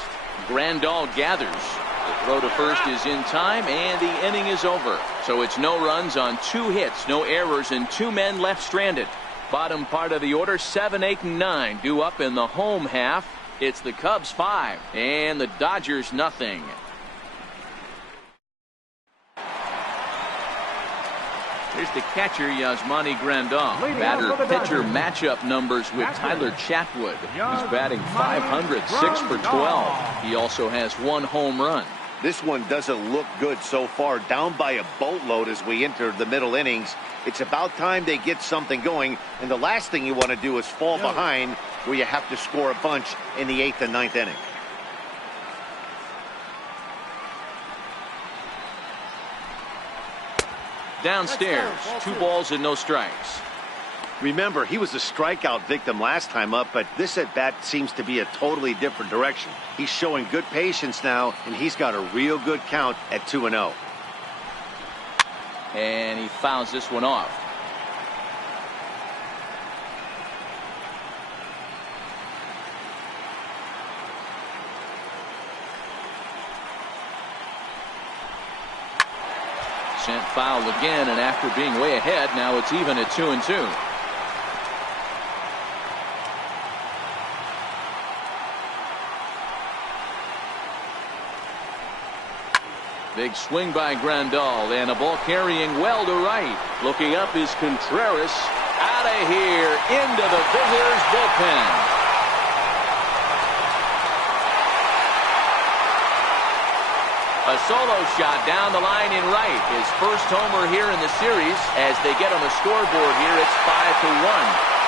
Grandal gathers. The throw to first is in time, and the inning is over. So it's no runs on 2 hits, no errors, and 2 men left stranded. Bottom part of the order, 7, 8, and 9 due up in the home half. It's the Cubs 5 and the Dodgers nothing. Here's the catcher, Yasmani Grandal. Batter-pitcher matchup numbers with Tyler Chatwood. He's batting .500, 6 for 12. He also has 1 home run. This one doesn't look good so far. Down by a boatload as we enter the middle innings. It's about time they get something going, and the last thing you want to do is fall behind where you have to score a bunch in the 8th and 9th inning. Downstairs, 2 balls and no strikes. Remember, he was a strikeout victim last time up, but this at-bat seems to be a totally different direction. He's showing good patience now, and he's got a real good count at 2-0. And he fouls this one off. Sent foul again, and after being way ahead, now it's even at 2-2. Big swing by Grandal, and a ball carrying well to right. Looking up is Contreras. Out of here, into the visitors' bullpen. A solo shot down the line in right. His first homer here in the series. As they get on the scoreboard here, it's 5-1.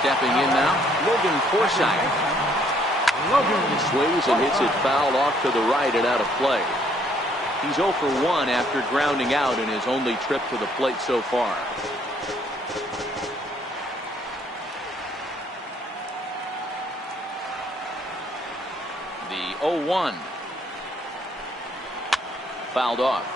Stepping in now, Logan Forsythe. He swings and hits it foul off to the right and out of play. He's 0 for 1 after grounding out in his only trip to the plate so far. The 0-1. Fouled off.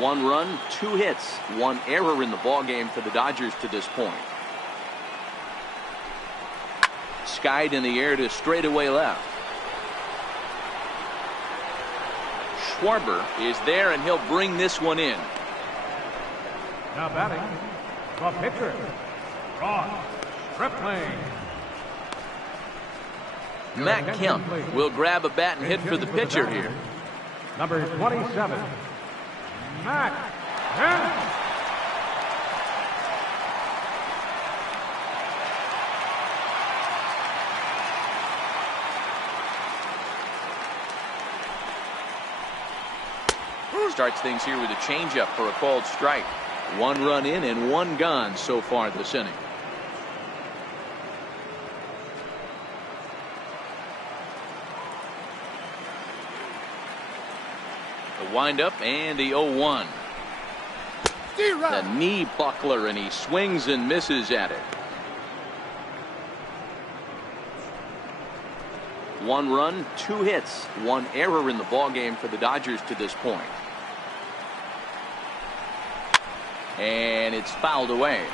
One run, 2 hits, 1 error in the ballgame for the Dodgers to this point. Skied in the air to straightaway left. Schwarber is there, and he'll bring this one in. Now batting, the pitcher, Ross Stripling. Matt Kemp will grab a bat and hit for the pitcher here. Number 27. Matt Kemp. Starts things here with a changeup for a called strike. 1 run in and 1 gone so far this inning. The windup and the 0-1. The knee buckler, and he swings and misses at it. 1 run, 2 hits, 1 error in the ballgame for the Dodgers to this point. And it's fouled away.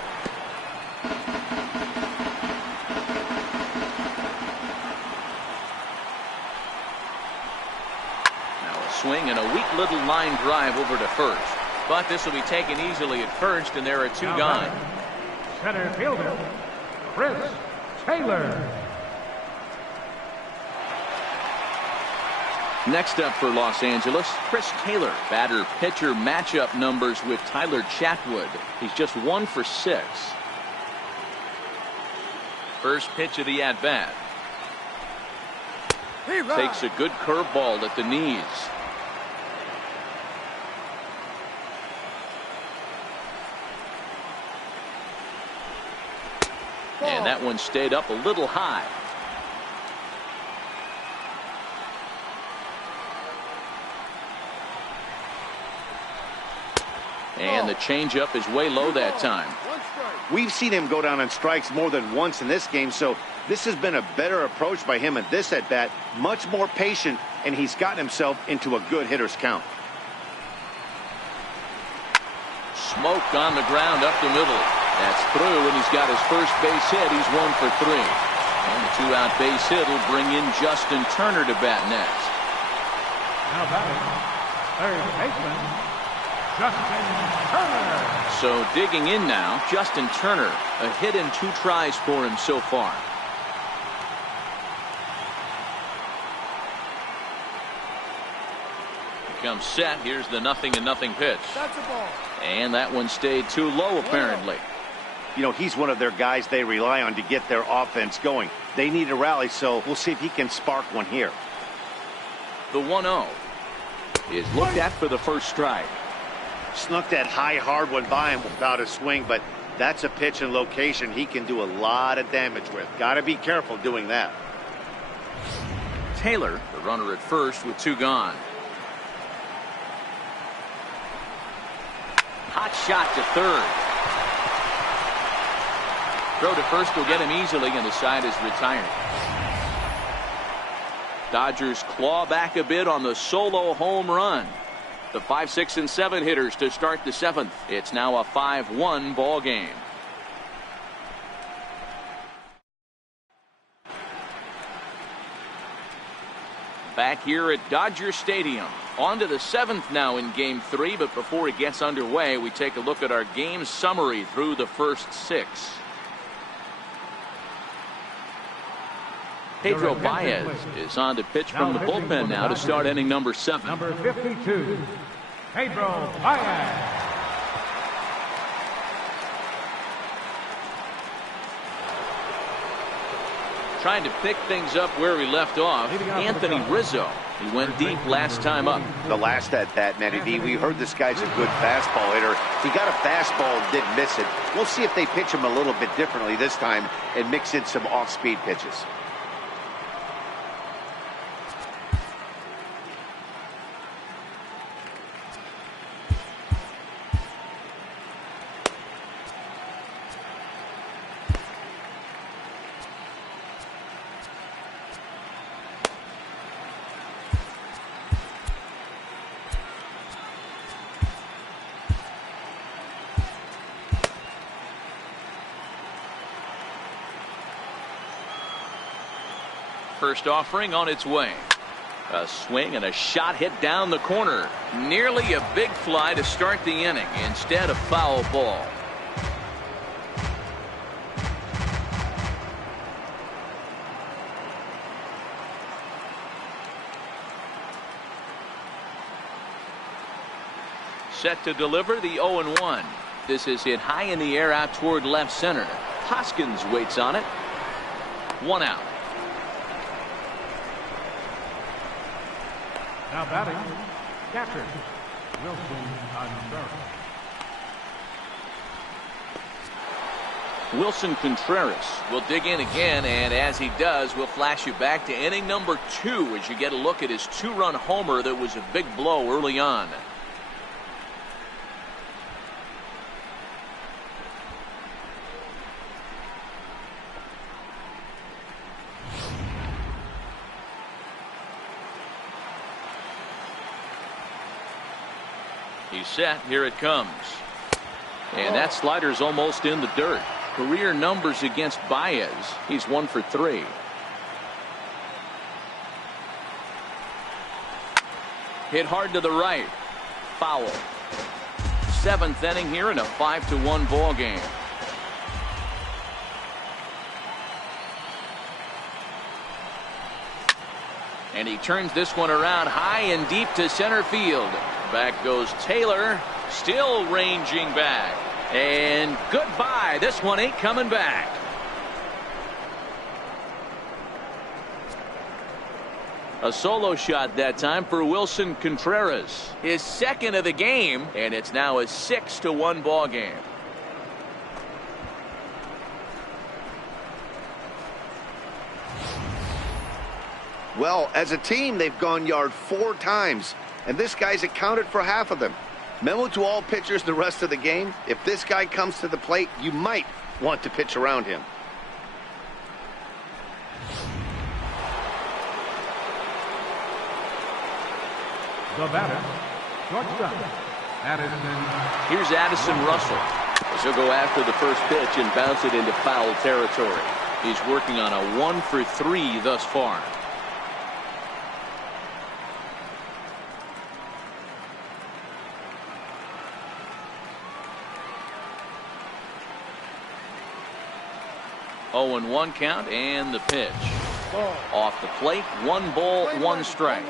Now a swing and a weak little line drive over to first. But this will be taken easily at first, and there are 2 gone. Center fielder, Chris Taylor. Next up for Los Angeles, Chris Taylor. Batter pitcher matchup numbers with Tyler Chatwood. He's just 1 for 6. First pitch of the at bat. Takes a good curveball at the knees. And that one stayed up a little high. And the changeup is way low that time. We've seen him go down on strikes more than once in this game, so this has been a better approach by him at this at-bat. Much more patient, and he's gotten himself into a good hitter's count. Smoked on the ground up the middle. That's through, and he's got his first base hit. He's 1 for 3. And the 2-out base hit will bring in Justin Turner to bat next. Now batting, third baseman, Justin Turner. So digging in now, Justin Turner. A hit in 2 tries for him so far. Comes set. Here's the 0-0 pitch. That's a ball. And that one stayed too low, apparently. You know, he's one of their guys they rely on to get their offense going. They need a rally, so we'll see if he can spark one here. The 1-0 is looked at for the first strike. Snuck that high, hard one by him without a swing, but that's a pitch and location he can do a lot of damage with. Got to be careful doing that. Taylor, the runner at first with 2 gone. Hot shot to third. Throw to first will get him easily, and the side is retired. Dodgers claw back a bit on the solo home run. The 5, 6, and 7 hitters to start the 7th. It's now a 5-1 ball game. Back here at Dodger Stadium. On to the 7th now in Game 3, but before it gets underway, we take a look at our game summary through the first 6. Pedro Baez is on to pitch from the bullpen now to start inning number 7. Number 52, Pedro Baez. Trying to pick things up where we left off, Anthony Rizzo. He went deep last time up. The last at bat, Matty V, we heard this guy's a good fastball hitter. He got a fastball and didn't miss it. We'll see if they pitch him a little bit differently this time and mix in some off-speed pitches. First offering on its way. A swing and a shot hit down the corner. Nearly a big fly to start the inning. Instead, a foul ball. Set to deliver the 0-1. This is hit high in the air out toward left center. Hoskins waits on it. 1 out. Now batting, catcher, Wilson Contreras. Wilson Contreras will dig in again, and as he does, we'll flash you back to inning number 2 as you get a look at his 2-run homer that was a big blow early on. He's set. Here it comes. And that slider's almost in the dirt. Career numbers against Baez. He's 1 for 3. Hit hard to the right. Foul. 7th inning here in a 5-1 ball game. And he turns this one around high and deep to center field. Back goes Taylor, still ranging back. And goodbye. This one ain't coming back. A solo shot that time for Wilson Contreras. His 2nd of the game, and it's now a 6-1 ball game. Well, as a team, they've gone yard 4 times, and this guy's accounted for half of them. Memo to all pitchers the rest of the game: if this guy comes to the plate, you might want to pitch around him. The batter, shortstop, Addison. Here's Addison Russell. He'll go after the first pitch and bounce it into foul territory. He's working on a 1 for 3 thus far. Oh, and 1 count, and the pitch. Off the plate, 1 ball, 1 strike.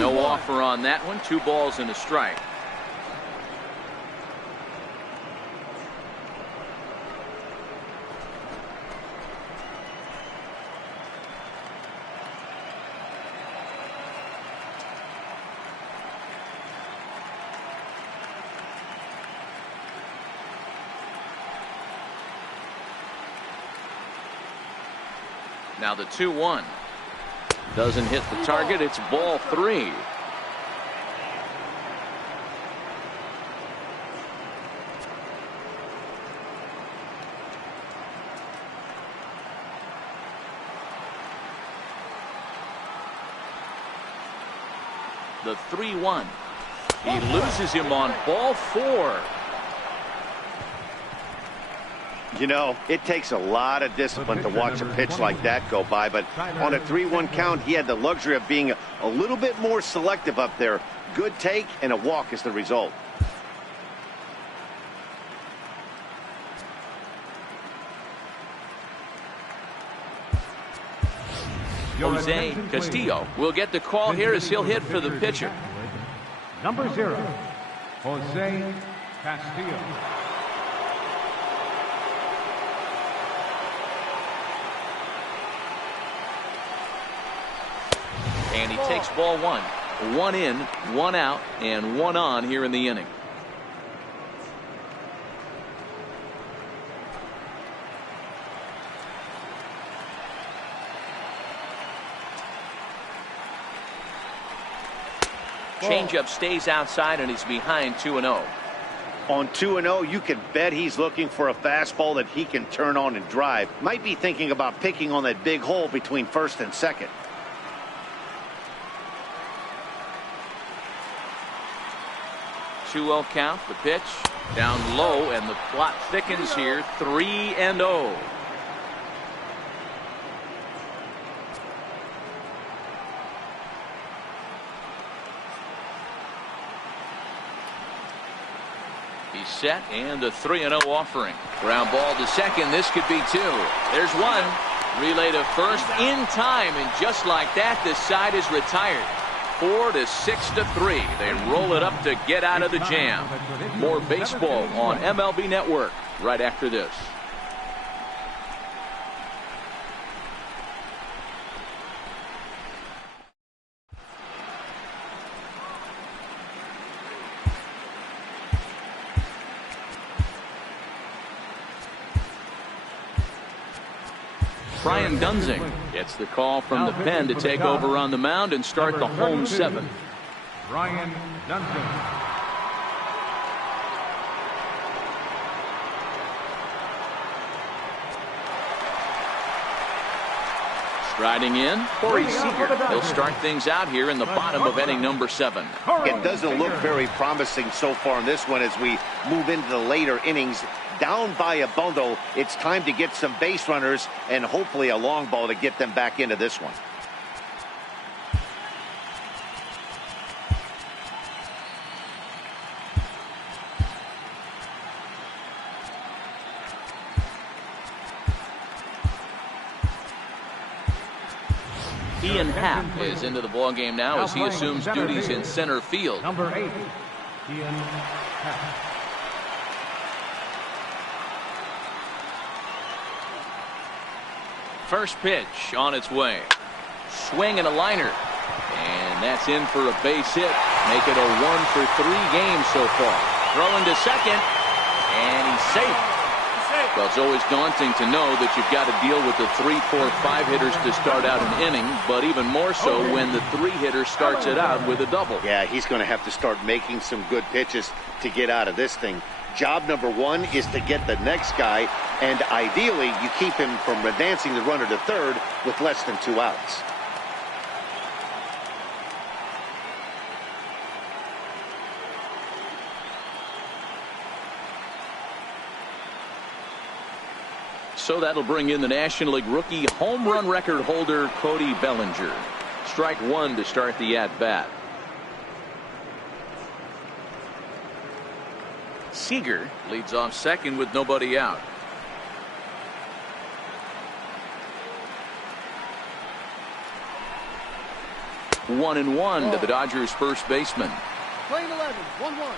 No offer on that one. 2 balls and a strike. Now the 2-1 doesn't hit the target. It's ball 3. The 3-1. He loses him on ball 4. You know, it takes a lot of discipline to watch a pitch like that go by, but on a 3-1 count, he had the luxury of being a little bit more selective up there. Good take and a walk is the result. Jose Castillo will get the call here as he'll hit for the pitcher. Number 0, Jose Castillo. And he takes ball 1. 1 in, 1 out, and 1 on here in the inning. Changeup stays outside, and he's behind 2-0. On 2-0, you can bet he's looking for a fastball that he can turn on and drive. Might be thinking about picking on that big hole between first and second. Two-0 count. The pitch down low, and the plot thickens here. 3-0. He's set, and the 3-0 offering. Ground ball to second. This could be 2. There's 1. Relay to first in time, and just like that, this side is retired. 4 to 6 to 3. They roll it up to get out of the jam. More baseball on MLB Network right after this. Brian Dunzing gets the call from the pen to take over on the mound and start the home 7. Brian Dunzing. Striding in, Corey Seager. He'll start things out here in the bottom of inning number 7. It doesn't look very promising so far in this one as we move into the later innings. Down by a bundle, it's time to get some base runners and hopefully a long ball to get them back into this one. Ian Happ is into the ballgame now as he assumes duties in center field. Number 8, Ian Happ. First pitch on its way. Swing and a liner. And that's in for a base hit. Make it a 1-for-3 game so far. Throwing to second. And he's safe. Well, it's always daunting to know that you've got to deal with the 3, 4, 5 hitters to start out an inning, but even more so when the 3 hitter starts it out with a double. Yeah, he's going to have to start making some good pitches to get out of this thing. Job number 1 is to get the next guy, and ideally you keep him from advancing the runner to third with less than 2 outs. So that'll bring in the National League rookie home run record holder Cody Bellinger. Strike 1 to start the at-bat. Seager leads off second with nobody out. 1-1 to the Dodgers first baseman. Playing 11, 1-1.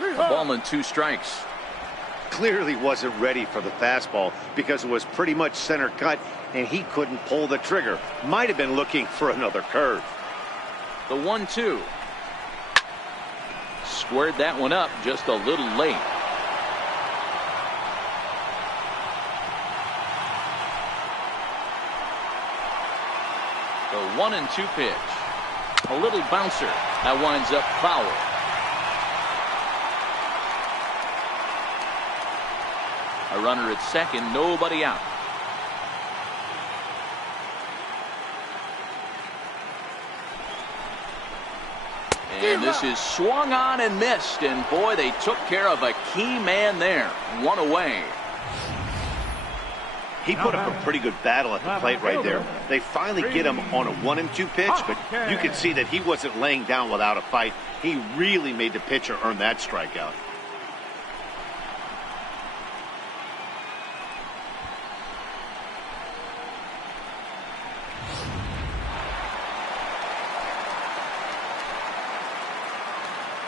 A ball and 2 strikes. Clearly wasn't ready for the fastball because it was pretty much center cut and he couldn't pull the trigger. Might have been looking for another curve. The 1-2. Squared that one up just a little late. The 1-2 pitch. A little bouncer. That winds up foul. A runner at second, nobody out. And this is swung on and missed, and boy, they took care of a key man there. 1 away. He put up a pretty good battle at the plate right there. They finally get him on a 1-2 pitch, but you can see that he wasn't laying down without a fight. He really made the pitcher earn that strikeout.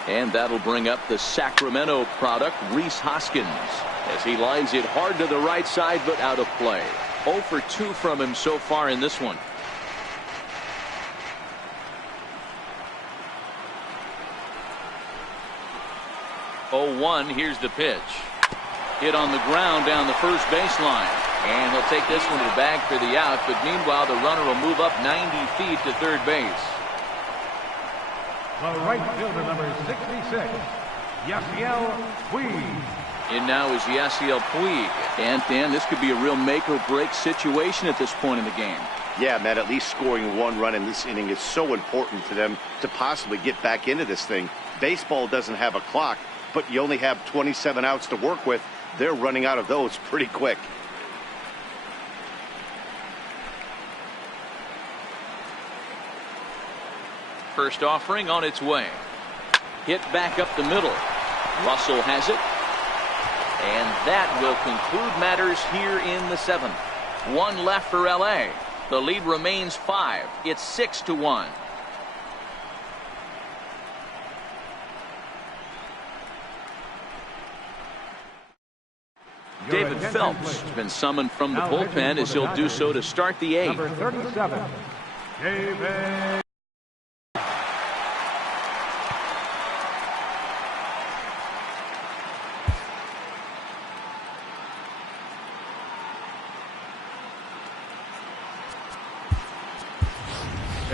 And that'll bring up the Sacramento product, Rhys Hoskins, as he lines it hard to the right side, but out of play. 0 for 2 from him so far in this one. Oh, 1, here's the pitch. Hit on the ground down the first baseline. And he'll take this one to the bag for the out, but meanwhile the runner will move up 90 feet to third base. The right fielder, number 66, Yasiel Puig. In now is Yasiel Puig. And Dan, this could be a real make or break situation at this point in the game. Yeah, Matt, at least scoring 1 run in this inning is so important to them to possibly get back into this thing. Baseball doesn't have a clock, but you only have 27 outs to work with. They're running out of those pretty quick. First offering on its way. Hit back up the middle. Russell has it. And that will conclude matters here in the 7th. 1 left for LA. The lead remains 5. It's 6-1. David Phelps has been summoned from the bullpen as he'll do so to start the 8th. Number 37, David.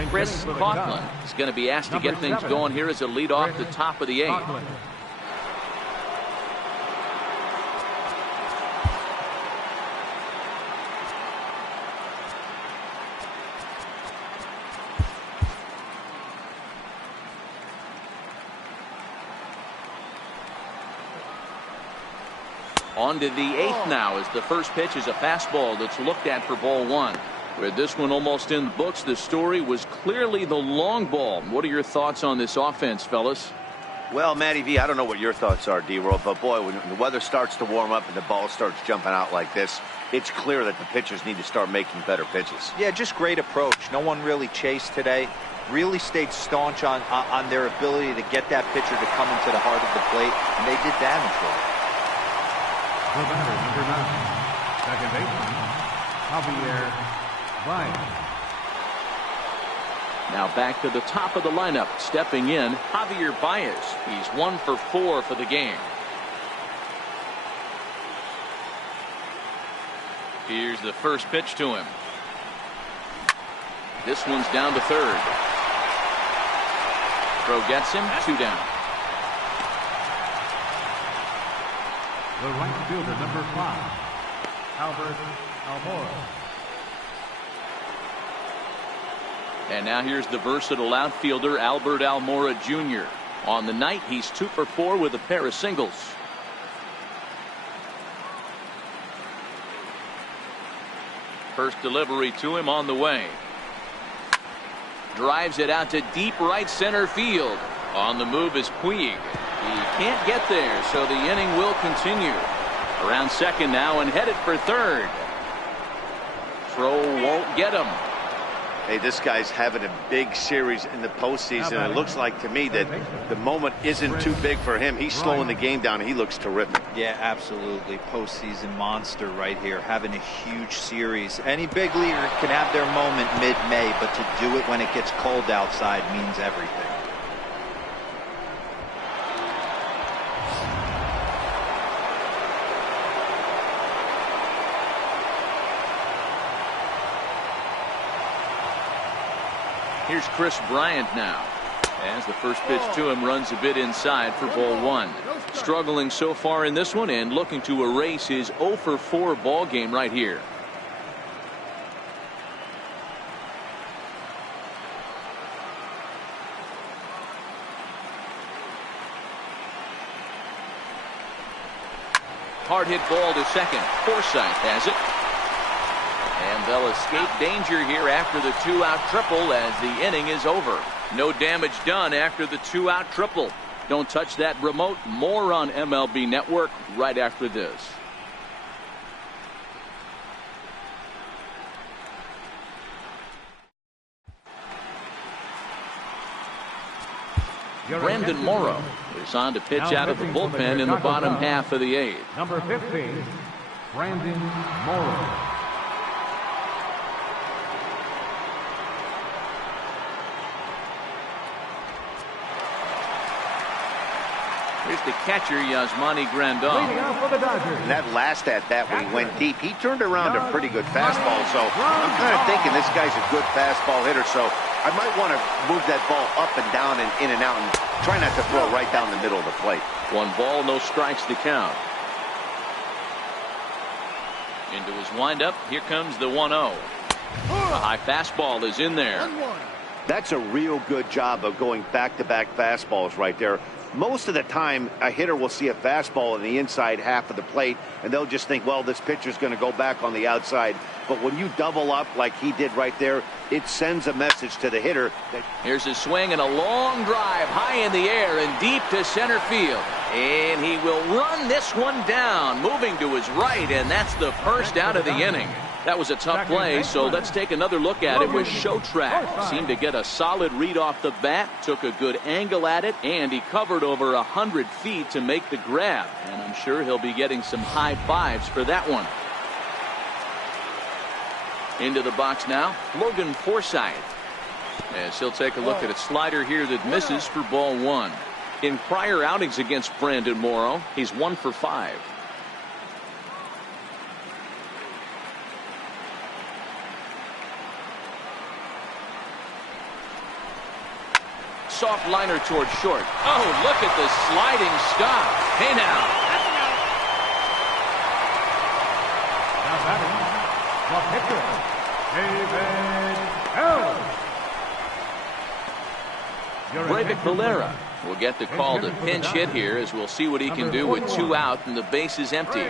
Chris Coughlin is going to be asked to get things going here as a lead off the top of the 8th. On to the 8th now as the first pitch is a fastball that's looked at for ball 1. With this one almost in the books, the story was clearly the long ball. What are your thoughts on this offense, fellas? Well, Matty V, I don't know what your thoughts are, D-Roll, but boy, when the weather starts to warm up and the ball starts jumping out like this, it's clear that the pitchers need to start making better pitches. Yeah, just great approach. No one really chased today. Really stayed staunch on their ability to get that pitcher to come into the heart of the plate, and they did damage with it. The batter, number 9, second baseman, Javier Baez. Now back to the top of the lineup, stepping in, Javier Baez. He's 1 for 4 for the game. Here's the first pitch to him. This one's down to third. Throw gets him, 2 down. The right fielder, number 5, Albert Almora. And now here's the versatile outfielder, Albert Almora Jr. On the night, he's 2 for 4 with a pair of singles. First delivery to him on the way. Drives it out to deep right center field. On the move is Puig. He can't get there, so the inning will continue. Around second now and headed for third. Throw won't get him. Hey, this guy's having a big series in the postseason. It looks like to me that the moment isn't too big for him. He's slowing the game down. He looks terrific. Yeah, absolutely. Postseason monster right here, having a huge series. Any big leaguer can have their moment mid-May, but to do it when it gets cold outside means everything. Here's Chris Bryant now. As the first pitch to him runs a bit inside for ball one. Struggling so far in this one and looking to erase his 0 for 4 ball game right here. Hard hit ball to second. Forsythe has it. And they'll escape danger here after the 2-out triple as the inning is over. No damage done after the 2-out triple. Don't touch that remote. More on MLB Network right after this. Brandon Morrow is on to pitch out of the bullpen in the bottom half of the 8th. Number 15, Brandon Morrow. Here's the catcher, Yasmani Grandal. And that last at-bat when he went deep, he turned around a pretty good fastball. So I'm kind of thinking this guy's a good fastball hitter. So I might want to move that ball up and down and in and out and try not to throw right down the middle of the plate. 1 ball, no strikes to count. Into his windup. Here comes the 1-0. A high fastball is in there. That's a real good job of going back-to-back fastballs right there. Most of the time, a hitter will see a fastball in the inside half of the plate, and they'll just think, well, this pitcher's going to go back on the outside. But when you double up like he did right there, it sends a message to the hitter. Here's his swing and a long drive high in the air and deep to center field. And he will run this one down, moving to his right, and that's the first out of the inning. That was a tough play, so let's take another look at it with Show Track. Seemed to get a solid read off the bat, took a good angle at it, and he covered over 100 feet to make the grab. And I'm sure he'll be getting some high fives for that one. Into the box now, Logan Forsythe. As he'll take a look at a slider here that misses for ball 1. In prior outings against Brandon Morrow, he's 1 for 5. Soft liner toward short. Oh, look at the sliding stop. Hey now. Brave Valera will get the call to pinch hit here, as we'll see what he can do with 2 out and the base is empty.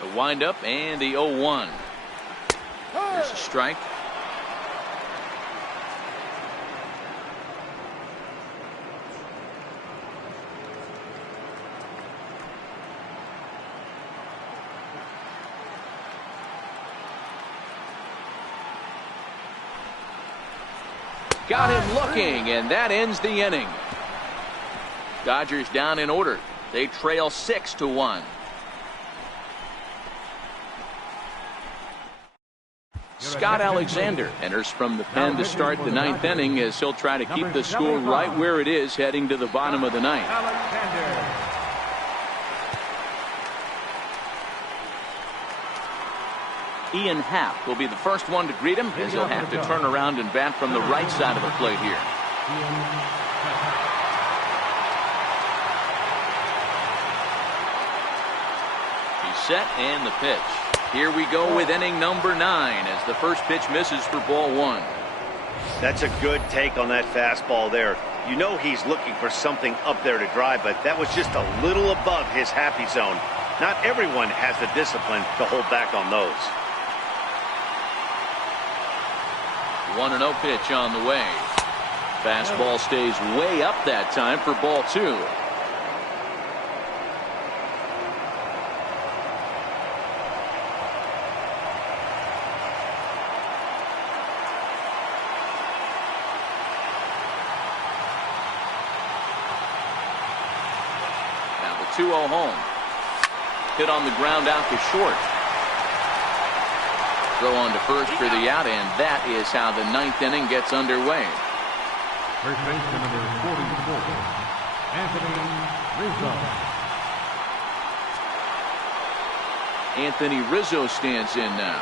The windup and the 0-1. There's a strike. Got him looking, and that ends the inning. Dodgers down in order. They trail 6-1. Scott Alexander enters from the pen to start the 9th inning, as he'll try to keep the score right where it is heading to the bottom of the 9th. Ian Happ will be the first one to greet him, as he'll have to turn around and bat from the right side of the plate here. He's set and the pitch. Here we go with inning number 9 as the first pitch misses for ball 1. That's a good take on that fastball there. You know he's looking for something up there to drive, but that was just a little above his happy zone. Not everyone has the discipline to hold back on those. 1-0 pitch on the way. Fastball stays way up that time for ball 2. Now the 2-0 home. Hit on the ground out to short. Throw on to first for the out, and that is how the 9th inning gets underway. First baseman number 44, Anthony Rizzo. Anthony Rizzo stands in now.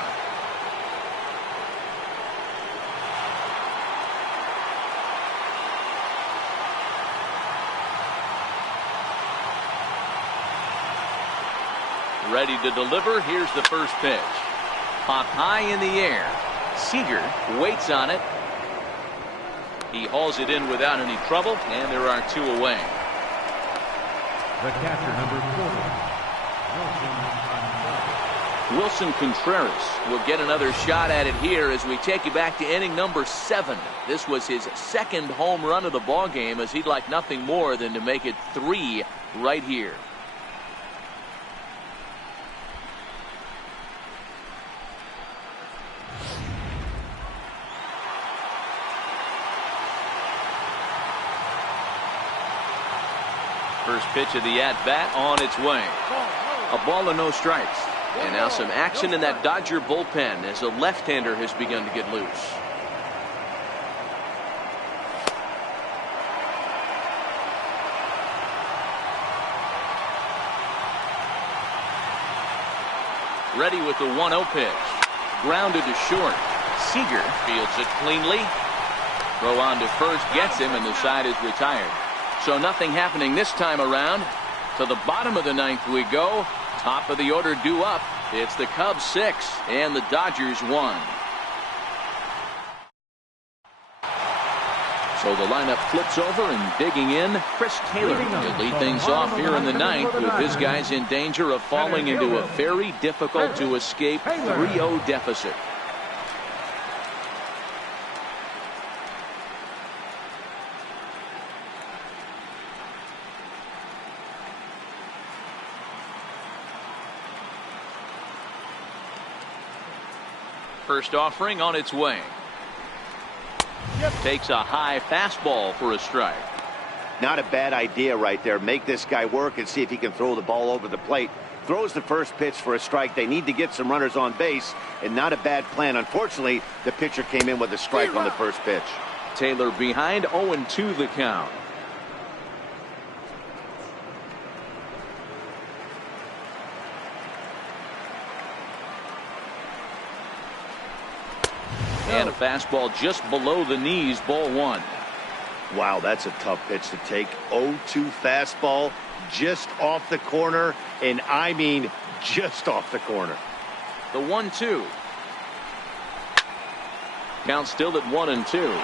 Ready to deliver. Here's the first pitch. Popped high in the air. Seager waits on it. He hauls it in without any trouble, and there are 2 away. The catcher number 40, Wilson Contreras will get another shot at it here as we take you back to inning number 7. This was his 2nd home run of the ball game, as he'd like nothing more than to make it 3 right here. First pitch of the at-bat on its way. A ball and no strikes. And now some action in that Dodger bullpen as a left-hander has begun to get loose. Ready with the 1-0 pitch. Grounded to short. Seager fields it cleanly. Throw on to first gets him, and the side is retired. So nothing happening this time around. To the bottom of the 9th we go. Top of the order due up. It's the Cubs 6 and the Dodgers 1. So the lineup flips over, and digging in, Chris Taylor to lead things off here in the 9th, with his guys in danger of falling into a very difficult to escape 3-0 deficit. First offering on its way. Takes a high fastball for a strike. Not a bad idea right there. Make this guy work and see if he can throw the ball over the plate. Throws the first pitch for a strike. They need to get some runners on base, and not a bad plan. Unfortunately, the pitcher came in with a strike on the first pitch. Taylor behind, 0-2 the count. And a fastball just below the knees, ball 1. Wow, that's a tough pitch to take. 0-2 fastball just off the corner, and I mean just off the corner. The 1-2. Count still at 1-2.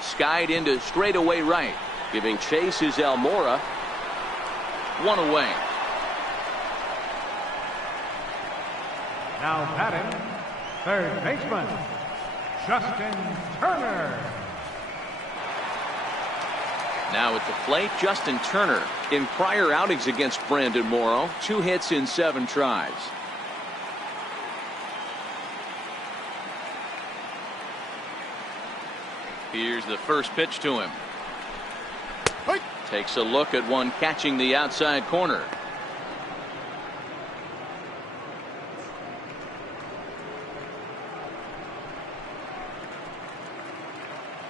Skied into straightaway right. Giving chase is Almora. 1 away. now batting, third baseman, Justin Turner. Now at the plate, Justin Turner. In prior outings against Brandon Morrow, 2 hits in 7 tries. Here's the first pitch to him. Takes a look at one catching the outside corner.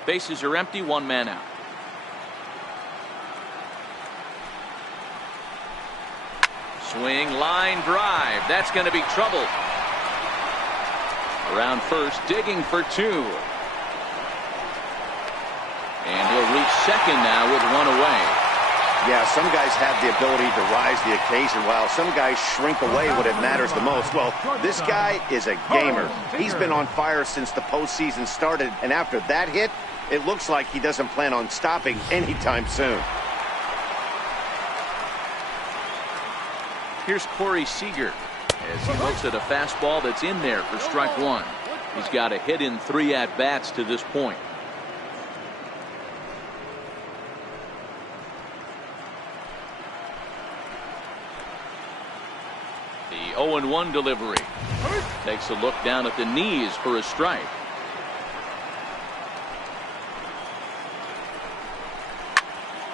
Bases are empty, one man out. Swing, line drive. That's going to be trouble. Around first, digging for two. And he'll reach second now with one away. Yeah, some guys have the ability to rise the occasion while some guys shrink away when it matters the most. Well, this guy is a gamer. He's been on fire since the postseason started, and after that hit, it looks like he doesn't plan on stopping anytime soon. Here's Corey Seager as he looks at a fastball that's in there for strike one. He's got a hit in 3 at-bats to this point. The 0-1 delivery. Takes a look down at the knees for a strike.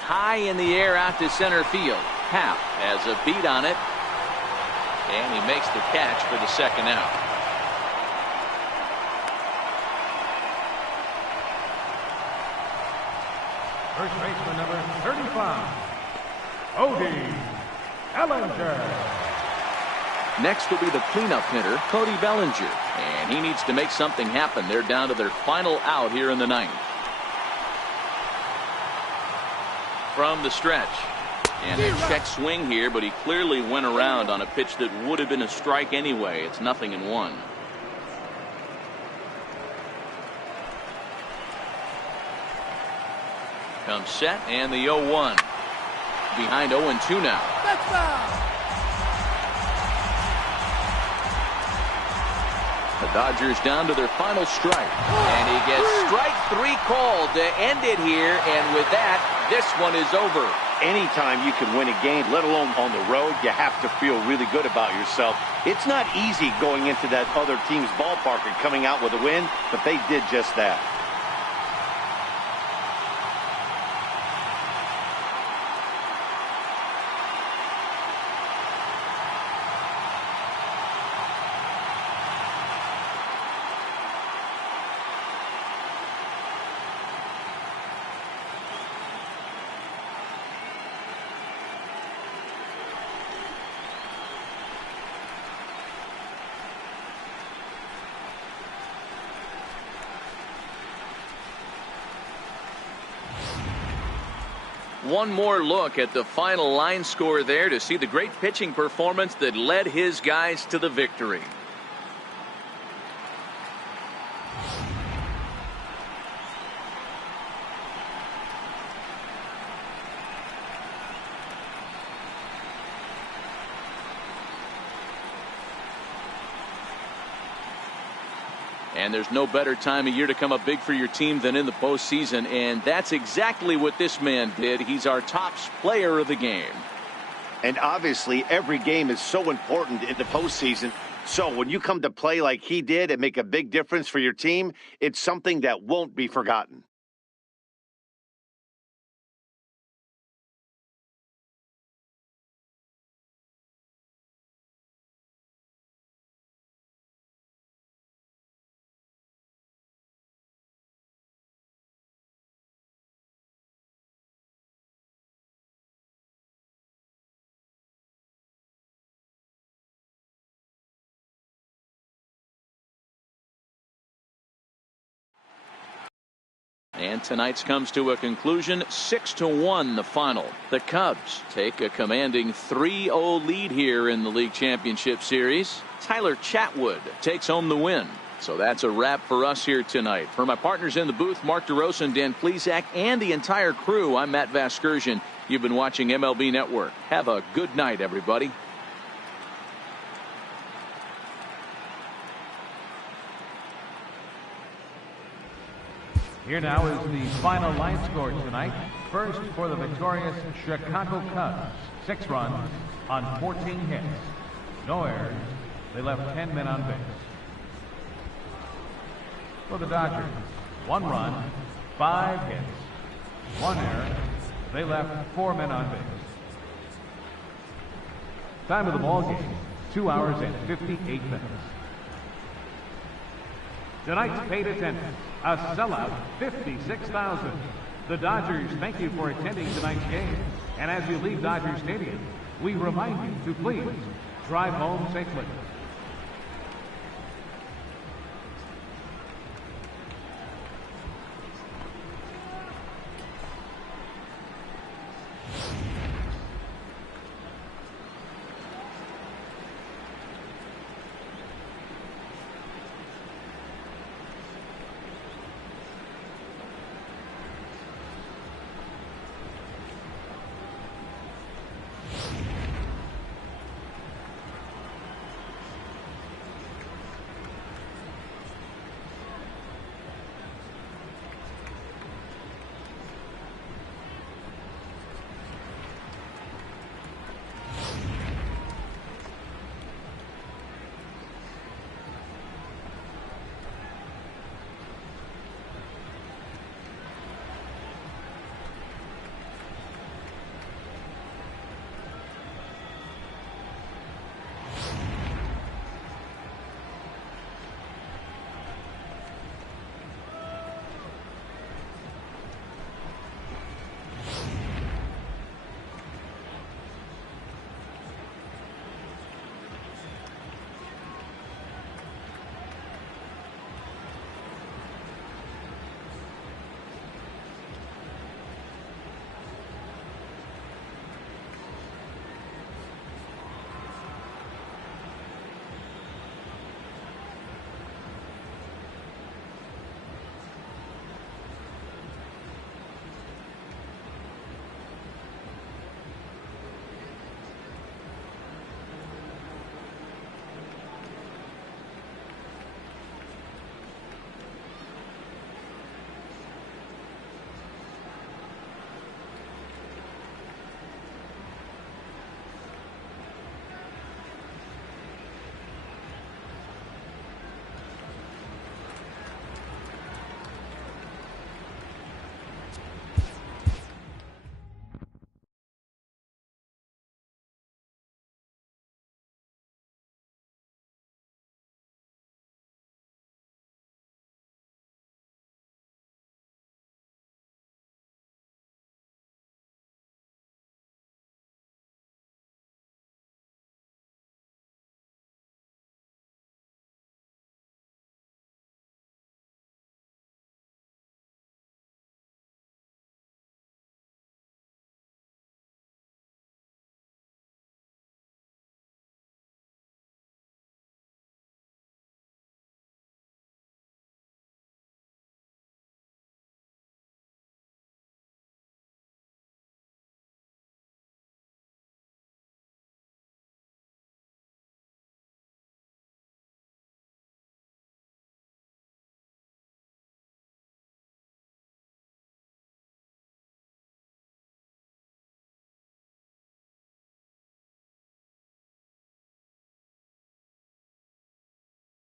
High in the air out to center field. Happ has a beat on it. And he makes the catch for the second out. First baseman number 35, Cody Bellinger. Next will be the cleanup hitter, Cody Bellinger. And he needs to make something happen. They're down to their final out here in the ninth. From the stretch. And a check swing here, but he clearly went around on a pitch that would have been a strike anyway. It's 0-1. Comes set, and the 0-1. Behind 0-2 now. The Dodgers down to their final strike. And he gets strike 3 called to end it here. And with that, this one is over. Anytime you can win a game, let alone on the road, you have to feel really good about yourself. It's not easy going into that other team's ballpark and coming out with a win, but they did just that. One more look at the final line score there to see the great pitching performance that led his guys to the victory. And there's no better time of year to come up big for your team than in the postseason, and that's exactly what this man did. He's our top player of the game. And obviously, every game is so important in the postseason. So when you come to play like he did and make a big difference for your team, it's something that won't be forgotten. And tonight's comes to a conclusion, 6-1 the final. The Cubs take a commanding 3-0 lead here in the League Championship Series. Tyler Chatwood takes home the win. So that's a wrap for us here tonight. For my partners in the booth, Mark DeRosa and Dan Plesac, and the entire crew, I'm Matt Vasgersian. You've been watching MLB Network. Have a good night, everybody. Here now is the final line score tonight. First for the victorious Chicago Cubs, 6 runs on 14 hits. No errors. They left 10 men on base. For the Dodgers, 1 run, 5 hits, 1 error, They left 4 men on base. Time of the ball game, 2 hours and 58 minutes. Tonight's paid attendance, a sellout, 56,000. The Dodgers thank you for attending tonight's game. And as you leave Dodger Stadium, we remind you to please drive home safely.